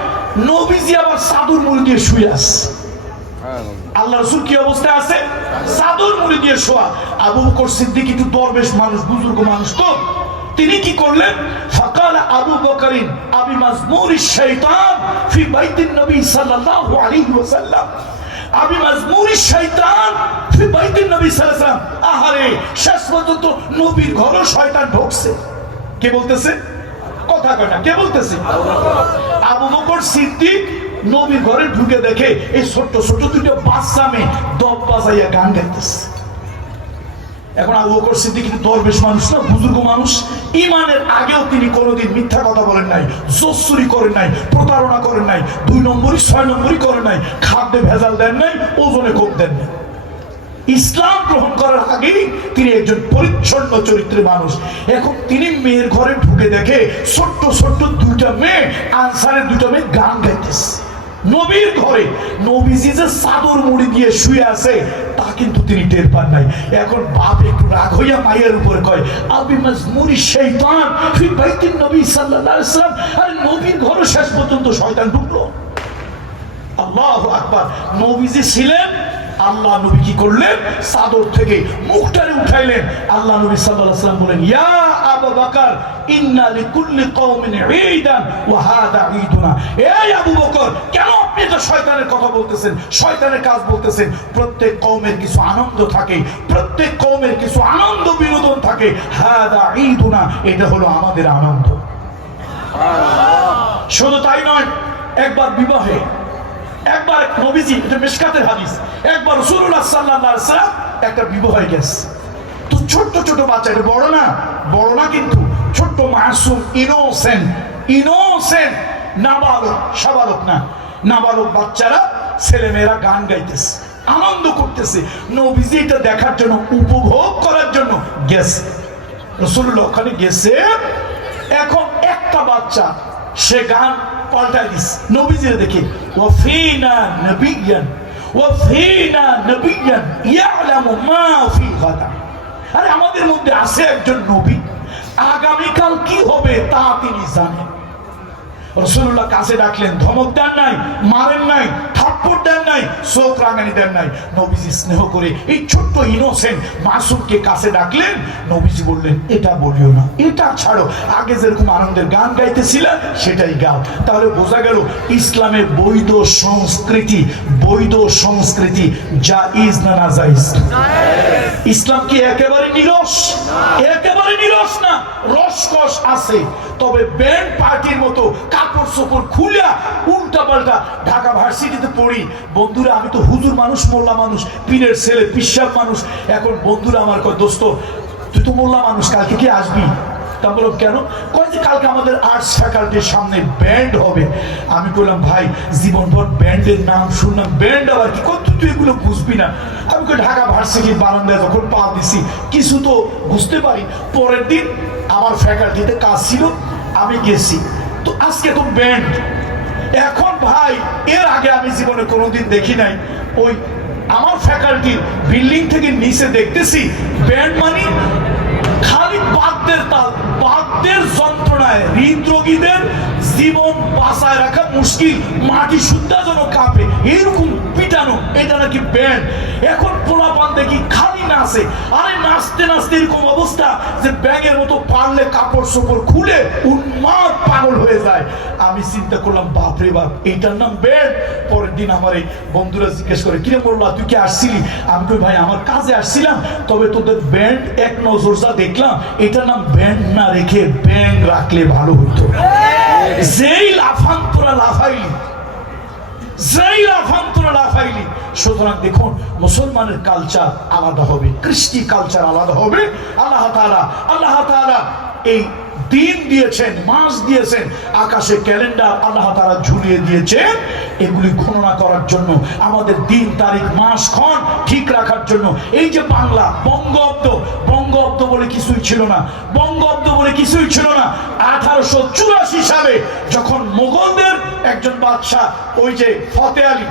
নবীজি আবার চাদর মুড়ি দিয়ে শুয়ে আছে। আল্লাহ রাসূল কি অবস্থায় আছে? চাদর মুড়ি দিয়ে শোয়া। আবু বকর সিদ্দিক একটু দরবেশ মানুষ, বুজুর্গ মানুষ, তো তিনি কি করলেন? ফাকালা আবু বকরিন আবি মাজমুরিশ শাইতান ফি বাইতিন নবী সাল্লাল্লাহু আলাইহি ওয়াসাল্লাম। আবি মাজমুরিশ শাইতান ফি বাইতিন নবী সাল্লাল্লাহু আলাইহি ওয়াসাল্লাম। আহারে, শেষ পর্যন্ত নবীর ঘরে শয়তান ঢুকছে। কে বলতেছে? কথা কয় না, কে বলতেছে? আবু বকর সিদ্দিক নবীর ঘরে ঢুকে দেখে এই ছোট্ট দুটো বাচ্চা মেয়ে দপ বাজাইয়া গান গাইতেছে। এখন আবু বকর সিদ্দিক কিন্তু দরবেশ মানুষ না, বুজুর্গ মানুষ। ঈমানের আগেও তিনি কোনোদিন মিথ্যা কথা বলেন নাই, জোসুরি করেন নাই, প্রতারণা করেন নাই, 2 নম্বরই 6 নম্বরই করেন নাই, খাদ্যে ভেজাল দেন নাই, ওজনে কম দেন নাই। ইসলাম গ্রহণ করার আগেই তিনি একজন পরিচ্ছন্ন চরিত্রের মানুষ। এখন তিনি মেয়ের ঘরে ঢুকে দেখে ছোট্ট দুইটা মেয়ে, আনসারের দুইটা মেয়ে গান গাইতেছে নবীর ঘরে। নবীজি যে চাদর মুড়ি দিয়ে শুয়ে আছে তা কিন্তু তিনি টের পান নাই। এখন বাপ একটু রাগ হইয়া মায়ের উপরে কয়, আবি মাজমুরিশ শাইতান ফি বাইতিন নবী সাল্লাল্লাহু আলাইহি ওয়াসাল্লাম। আর নবীর ঘরে শেষ পর্যন্ত শয়তান ঢুকলো। আল্লাহু আকবার। নবীজি ছিলেন আল্লাহ নবী কি করলেন, চাদর থেকে মুখটারে উঠাইলেন। আল্লাহ নবী সাল্লাল্লাহু আলাইহি ওয়াসাল্লাম বলেন, ইয়া আবু বকর ইন্না লিকুল্লি কওমিন ঈদান ওয়া হাদা ঈদুনা। এই আবু বকর, কেন আপনি তো শয়তানের কথা বলতেছেন, শয়তানের কাজ বলতেছেন? প্রত্যেক কওমের কিছু আনন্দ থাকে, প্রত্যেক কওমের কিছু আনন্দ বিনোদন থাকে। হাদা ঈদুনা, এটা হলো আমাদের আনন্দ। শুধু তাই নয়, একবার বিবাহে, একবার নবীজি, এটা মিশকাতের হাদিস, একবার রাসূলুল্লাহ সাল্লাল্লাহু আলাইহি ওয়াসাল্লাম একটা বিবাহে গেছে। তো ছোট ছোট বাচ্চা, এটা বড় না, বড় না কিন্তু ছোট্ট মাসুম, ইনোসেন্ট নাবালক, সাবালক না, নাবালক বাচ্চারা, ছেলেমেয়েরা গান গাইতেছে, আনন্দ করতেছে। নবীজি এটা দেখার জন্য, উপভোগ করার জন্য গেছে। রাসূলুল্লাহ ওখানে গেছে। এখন একটা বাচ্চা সে গান পাল্টাই দিচ্ছে নবীজির দেখে, ওয়াফিনা নবিয়ান ওয়াফিনা নবিয়ান ইয়ালামু মা ফি গাদা। আরে আমাদের মধ্যে আছে একজন নবী, আগামীকাল কি হবে তা তিনি জানেন। রাসূলুল্লাহ কাছে ডাকলেন, ধমক দেন নাই, মারেন নাই, থাপ্পড় দেন নাই, চোখ রাঙানি দেন নাই। নবীজি স্নেহ করে এই ছোট্ট ইনোসেন্ট মাসুমকে কাছে ডাকলেন। নবীজি বললেন, এটা বলিও না, এটা ছাড়ো, আগে যেরকম আনন্দের গান গাইতেছিলা সেটাই গাও। তাহলে বোঝা গেল ইসলামের বৈধ সংস্কৃতি, বৈধ সংস্কৃতি জায়েজ না নাজায়েজ? ইসলাম কি একেবারে নিরস? একেবারে নিরস না, রসকস আছে। তবে ব্যান্ড পার্টির মতো কাপড় চোপড় খুলে উল্টা পাল্টা ঢাকা ভার্সিটিতে পড়ি। বন্ধুরা, আমি তো হুজুর মানুষ, মোল্লা মানুষ, পীরের ছেলে, পিশাব মানুষ। এখন বন্ধুরা আমার কয়, দোস্ত তুই তো মোল্লা মানুষ, কালকে কি আসবি? তা বললাম কেন? কয় যে কালকে আমাদের আর্টস ফ্যাকাল্টির সামনে ব্যান্ড হবে। আমি বললাম, ভাই জীবনভর ব্যান্ডের নাম শুনলাম, ব্যান্ড আবার কি? কত তুই এগুলো বুঝবি না। আমি ঢাকা ভার্সিটির বারান্দায় যখন পা দিছি কিছু তো বুঝতে পারি। পরের দিন আমার ফ্যাকাল্টিতে কাজ ছিল, আমি গেছি, তো আজকে তো ব্যান্ড। এখন ভাই, এর আগে আমি জীবনে কোনোদিন দেখি নাই। ওই আমার ফ্যাকাল্টির বিল্ডিং থেকে নিচে দেখতেছি ব্যান্ড, মানে খালি বাদ্যের তাল, বাদ্যের যন্ত্রণায় হৃদরোগীদের জীবন বাঁচায় রাখা মুশকিল, মাটি সুদ্ধা যেন কাঁপে, এরকম পিটানো, এটা নাকি ব্যান্ড। এখন পোলাপান দেখি খালি নাচে। আরে নাচতে নাচতে এরকম অবস্থা যে ব্যাঙের মতো পারলে কাপড় চোপড় খুলে উন্মাদ পাগল হয়ে যায়। আমি চিন্তা করলাম, বাপরে বাপ, এইটার নাম ব্যান্ড। পরের দিন আমার এই বন্ধুরা জিজ্ঞেস করে, কিরে মোল্লা তুই কি আসছিলি? আমি কই, ভাই আমার কাজে আসছিলাম, তবে তোদের ব্যান্ড এক নজর যা দেখলাম, এটার নাম ব্যান্ড না রেখে ব্যাং রাখলে ভালো হতো। যেই লাফান্তরা লাফাইলি, যেই লাফান্তরা লাফাইলি। সুতরাং দেখুন, মুসলমানের কালচার আলাদা হবে, কৃষ্টি কালচার আলাদা হবে। আল্লাহ তাআলা এই দিন দিয়েছেন, মাস দিয়েছেন, আকাশে ক্যালেন্ডার আল্লাহ তাআলা ঝুলিয়ে দিয়েছেন, এগুলি গণনা করার জন্য, আমাদের দিন তারিখ মাস ক্ষণ ঠিক রাখার জন্য। এই যে বাংলা বঙ্গাব্দ বলে কিছুই ছিল না, বঙ্গাব্দ বলে কিছুই ছিল না। 1884 সালে যখন মোগলদের একজন বাদশাহ, ওই যে ফতে আলী,